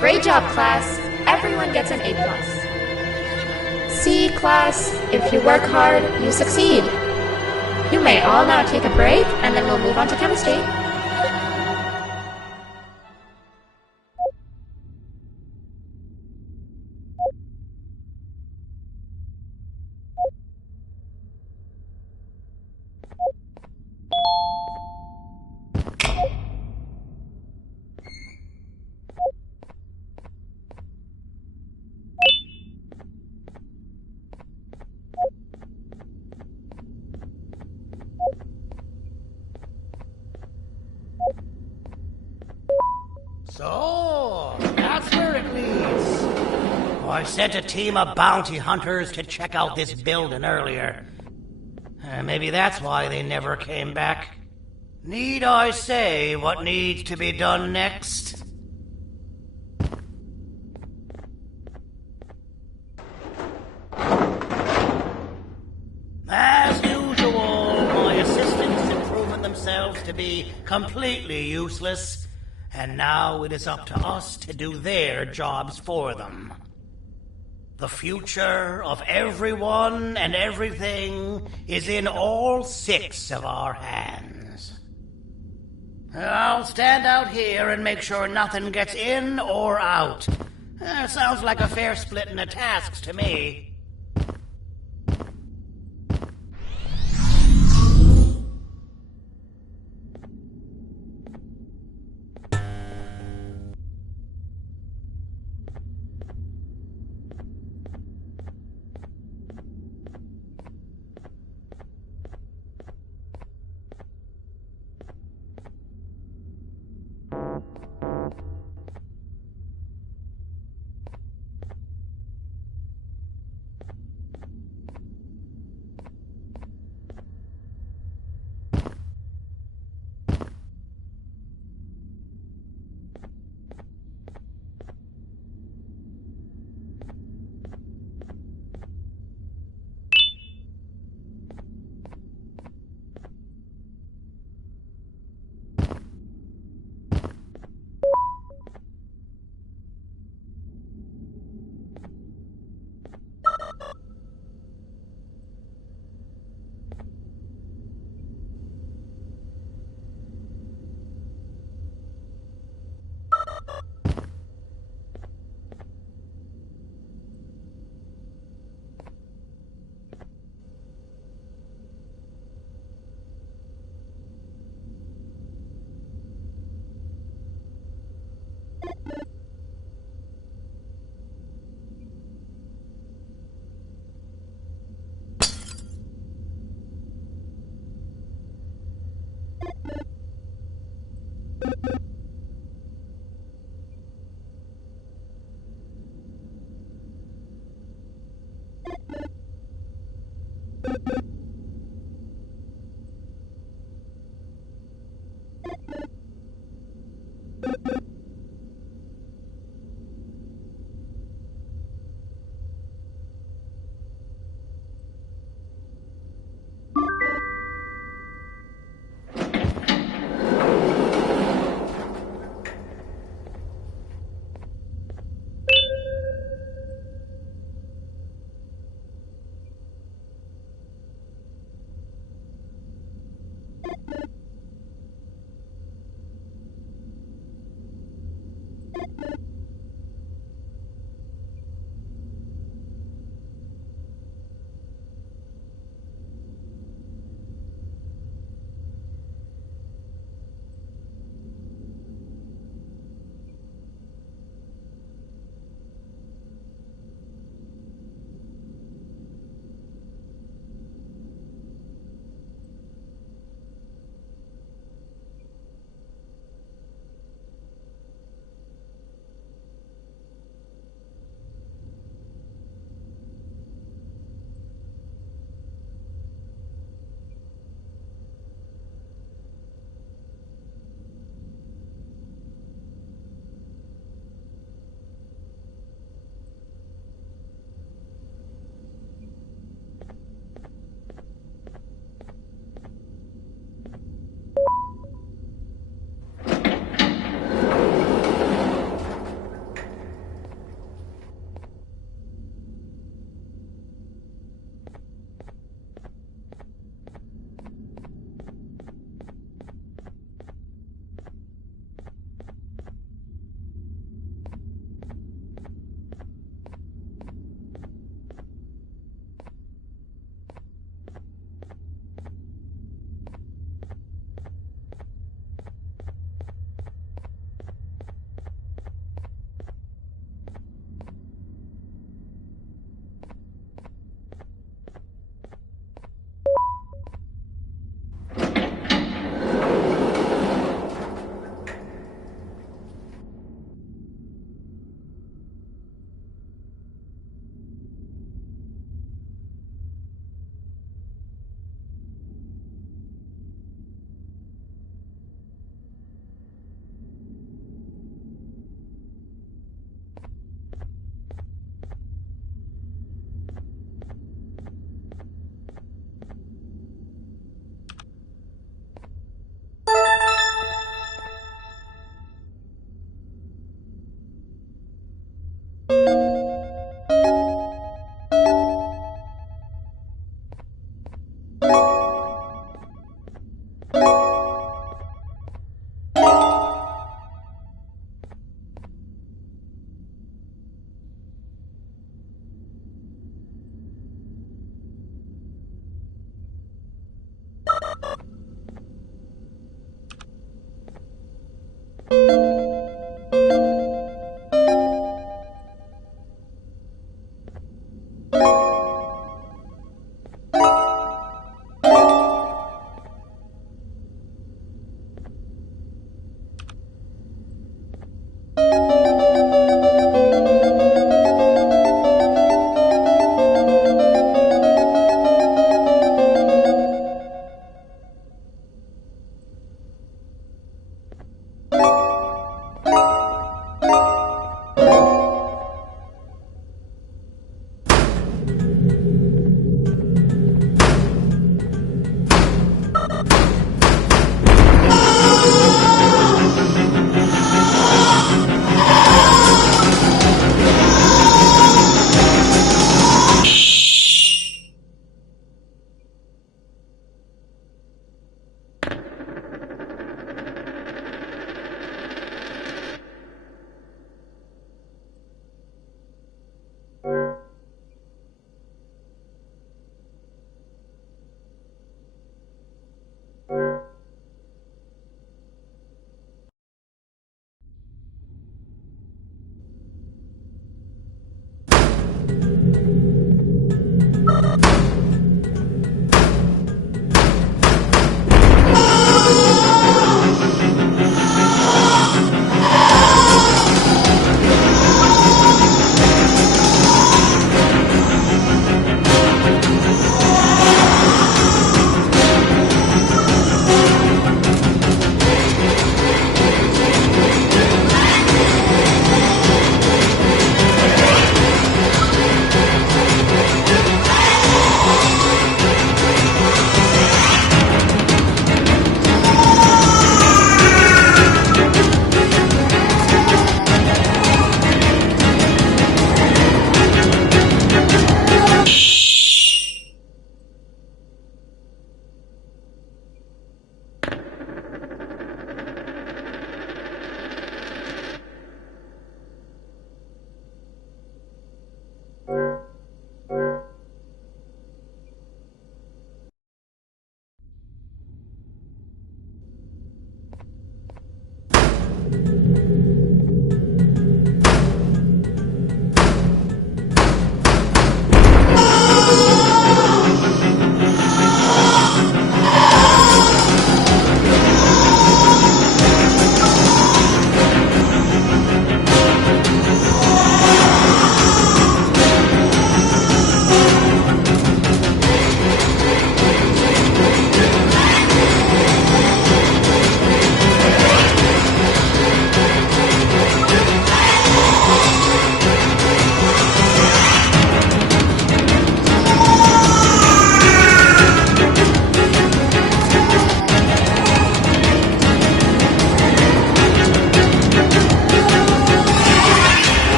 Great job, class. Everyone gets an A+. See, class, if you work hard, you succeed. You may all now take a break, and then we'll move on to chemistry. So, that's where it leads. I sent a team of bounty hunters to check out this building earlier. Maybe that's why they never came back. Need I say what needs to be done next? As usual, my assistants have proven themselves to be completely useless. And now it is up to us to do their jobs for them. The future of everyone and everything is in all 6 of our hands. I'll stand out here and make sure nothing gets in or out. Sounds like a fair splitting of tasks to me.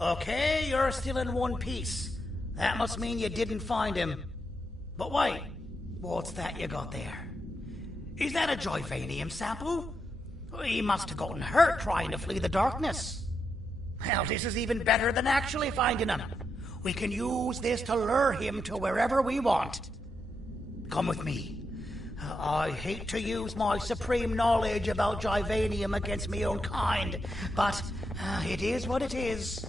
Okay, you're still in one piece. That must mean you didn't find him. But wait, what's that you got there? Is that a Joyvanium sample? He must have gotten hurt trying to flee the darkness. Well, this is even better than actually finding him. We can use this to lure him to wherever we want. Come with me. I hate to use my supreme knowledge about Joyvanium against my own kind, but it is what it is.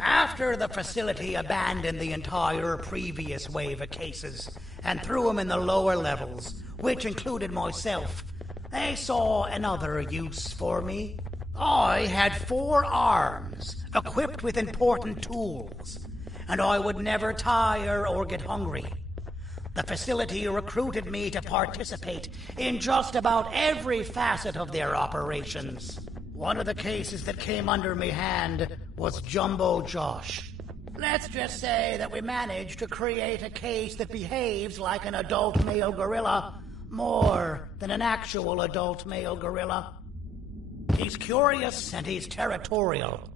After the facility abandoned the entire previous wave of cases and threw them in the lower levels, which included myself, they saw another use for me. I had 4 arms, equipped with important tools, and I would never tire or get hungry. The facility recruited me to participate in just about every facet of their operations. One of the cases that came under me hand was Jumbo Josh. Let's just say that we managed to create a case that behaves like an adult male gorilla more than an actual adult male gorilla. He's curious and he's territorial.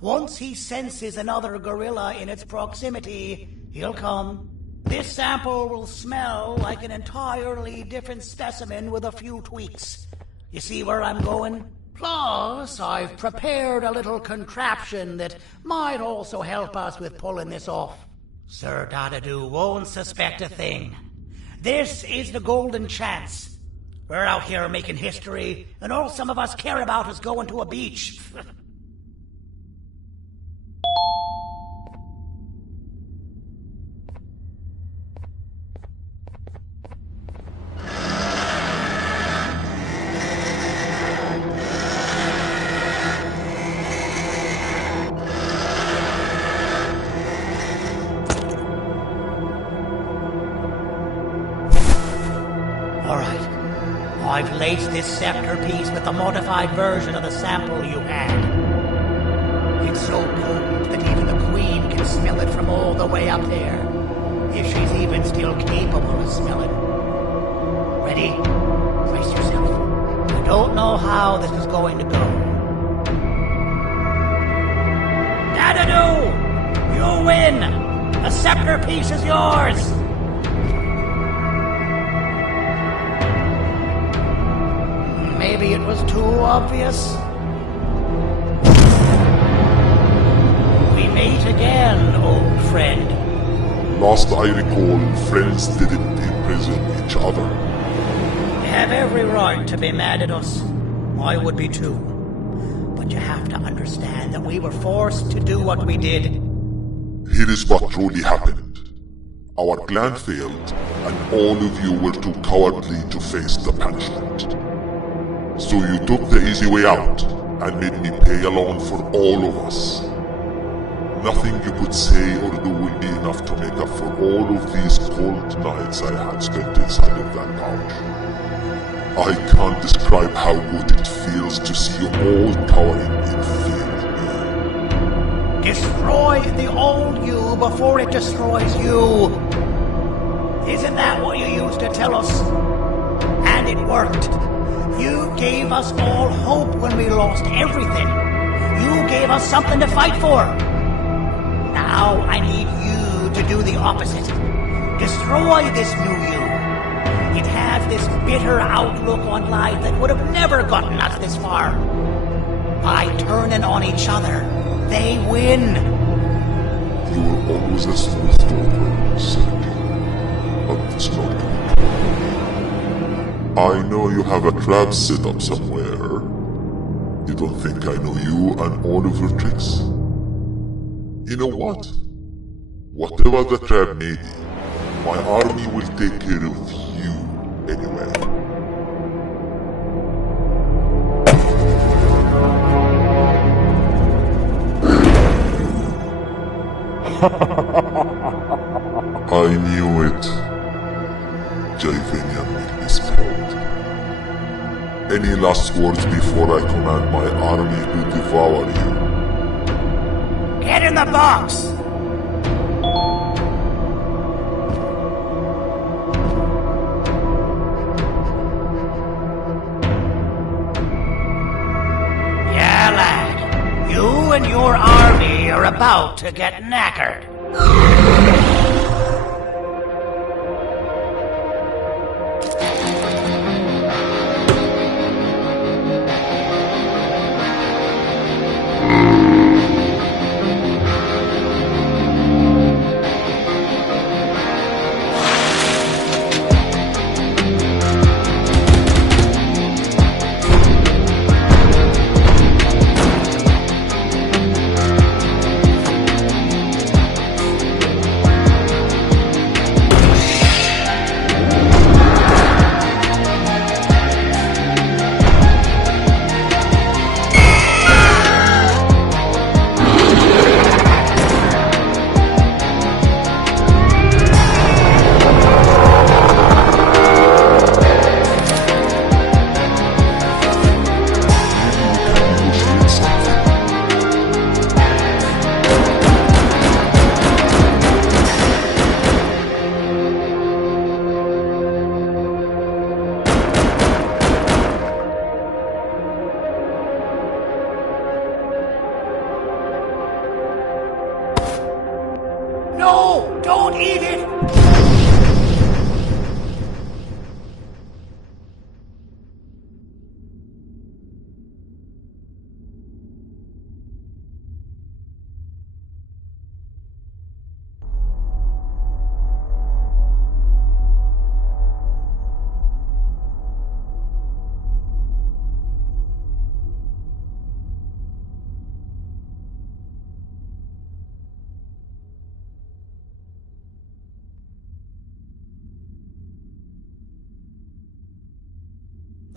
Once he senses another gorilla in its proximity, he'll come. This sample will smell like an entirely different specimen with a few tweaks. You see where I'm going? Plus, I've prepared a little contraption that might also help us with pulling this off. Sir Dadadoo won't suspect a thing. This is the golden chance. We're out here making history, and all some of us care about is going to a beach. I've laced this scepter piece with the modified version of the sample you had. It's so potent that even the Queen can smell it from all the way up there, if she's even still capable of smelling. Ready? Brace yourself. I don't know how this is going to go. Dadadoo! You win! The scepter piece is yours! Maybe it was too obvious. We meet again, old friend. Last I recall, friends didn't imprison each other. You have every right to be mad at us. I would be too. But you have to understand that we were forced to do what we did. Here is what truly happened. Our plan failed, and all of you were too cowardly to face the punishment. So you took the easy way out, and made me pay along for all of us. Nothing you could say or do will be enough to make up for all of these cold nights I had spent inside of that pouch. I can't describe how good it feels to see you all cowering in fear. Destroy the old you before it destroys you. Isn't that what you used to tell us? And it worked. You gave us all hope when we lost everything. You gave us something to fight for. Now I need you to do the opposite. Destroy this new you. It has this bitter outlook on life that would have never gotten us this far. By turning on each other, they win. You were always a smooth talker, Sergey. But it's not true. I know you have a trap set up somewhere. You don't think I know you and all of your tricks? You know what? Whatever the trap may be, my army will take care of you anyway. I knew it. Javanian will be spelled. Any last words before I command my army to devour you? Get in the box! Yeah, lad. You and your army are about to get knackered.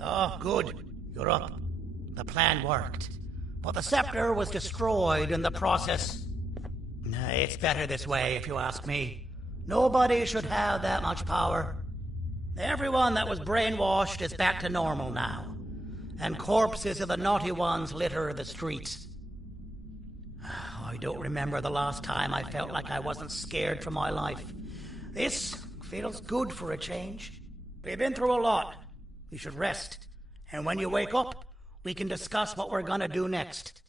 Oh, good. You're up. The plan worked. But the scepter was destroyed in the process. It's better this way, if you ask me. Nobody should have that much power. Everyone that was brainwashed is back to normal now. And corpses of the naughty ones litter the streets. I don't remember the last time I felt like I wasn't scared for my life. This feels good for a change. We've been through a lot. We should rest. And when you wake up, we can discuss what we're gonna do next.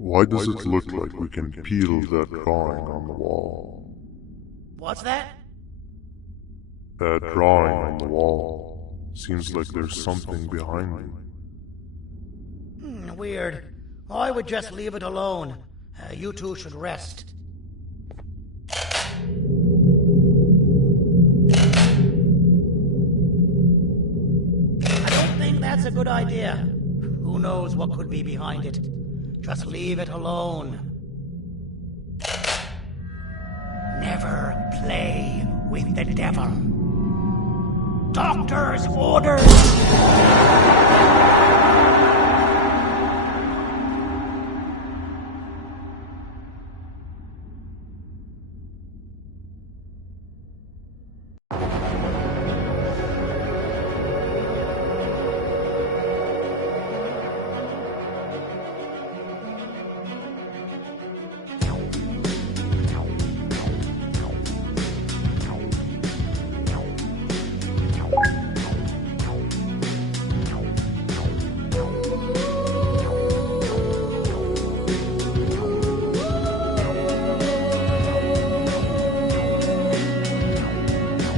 Why does it look like we can peel that drawing on the wall? What's that? That drawing on the wall. Seems like there's something behind it. Weird. I would just leave it alone. You two should rest. I don't think that's a good idea. Who knows what could be behind it? Just leave it alone. Never play with the devil. Doctor's orders!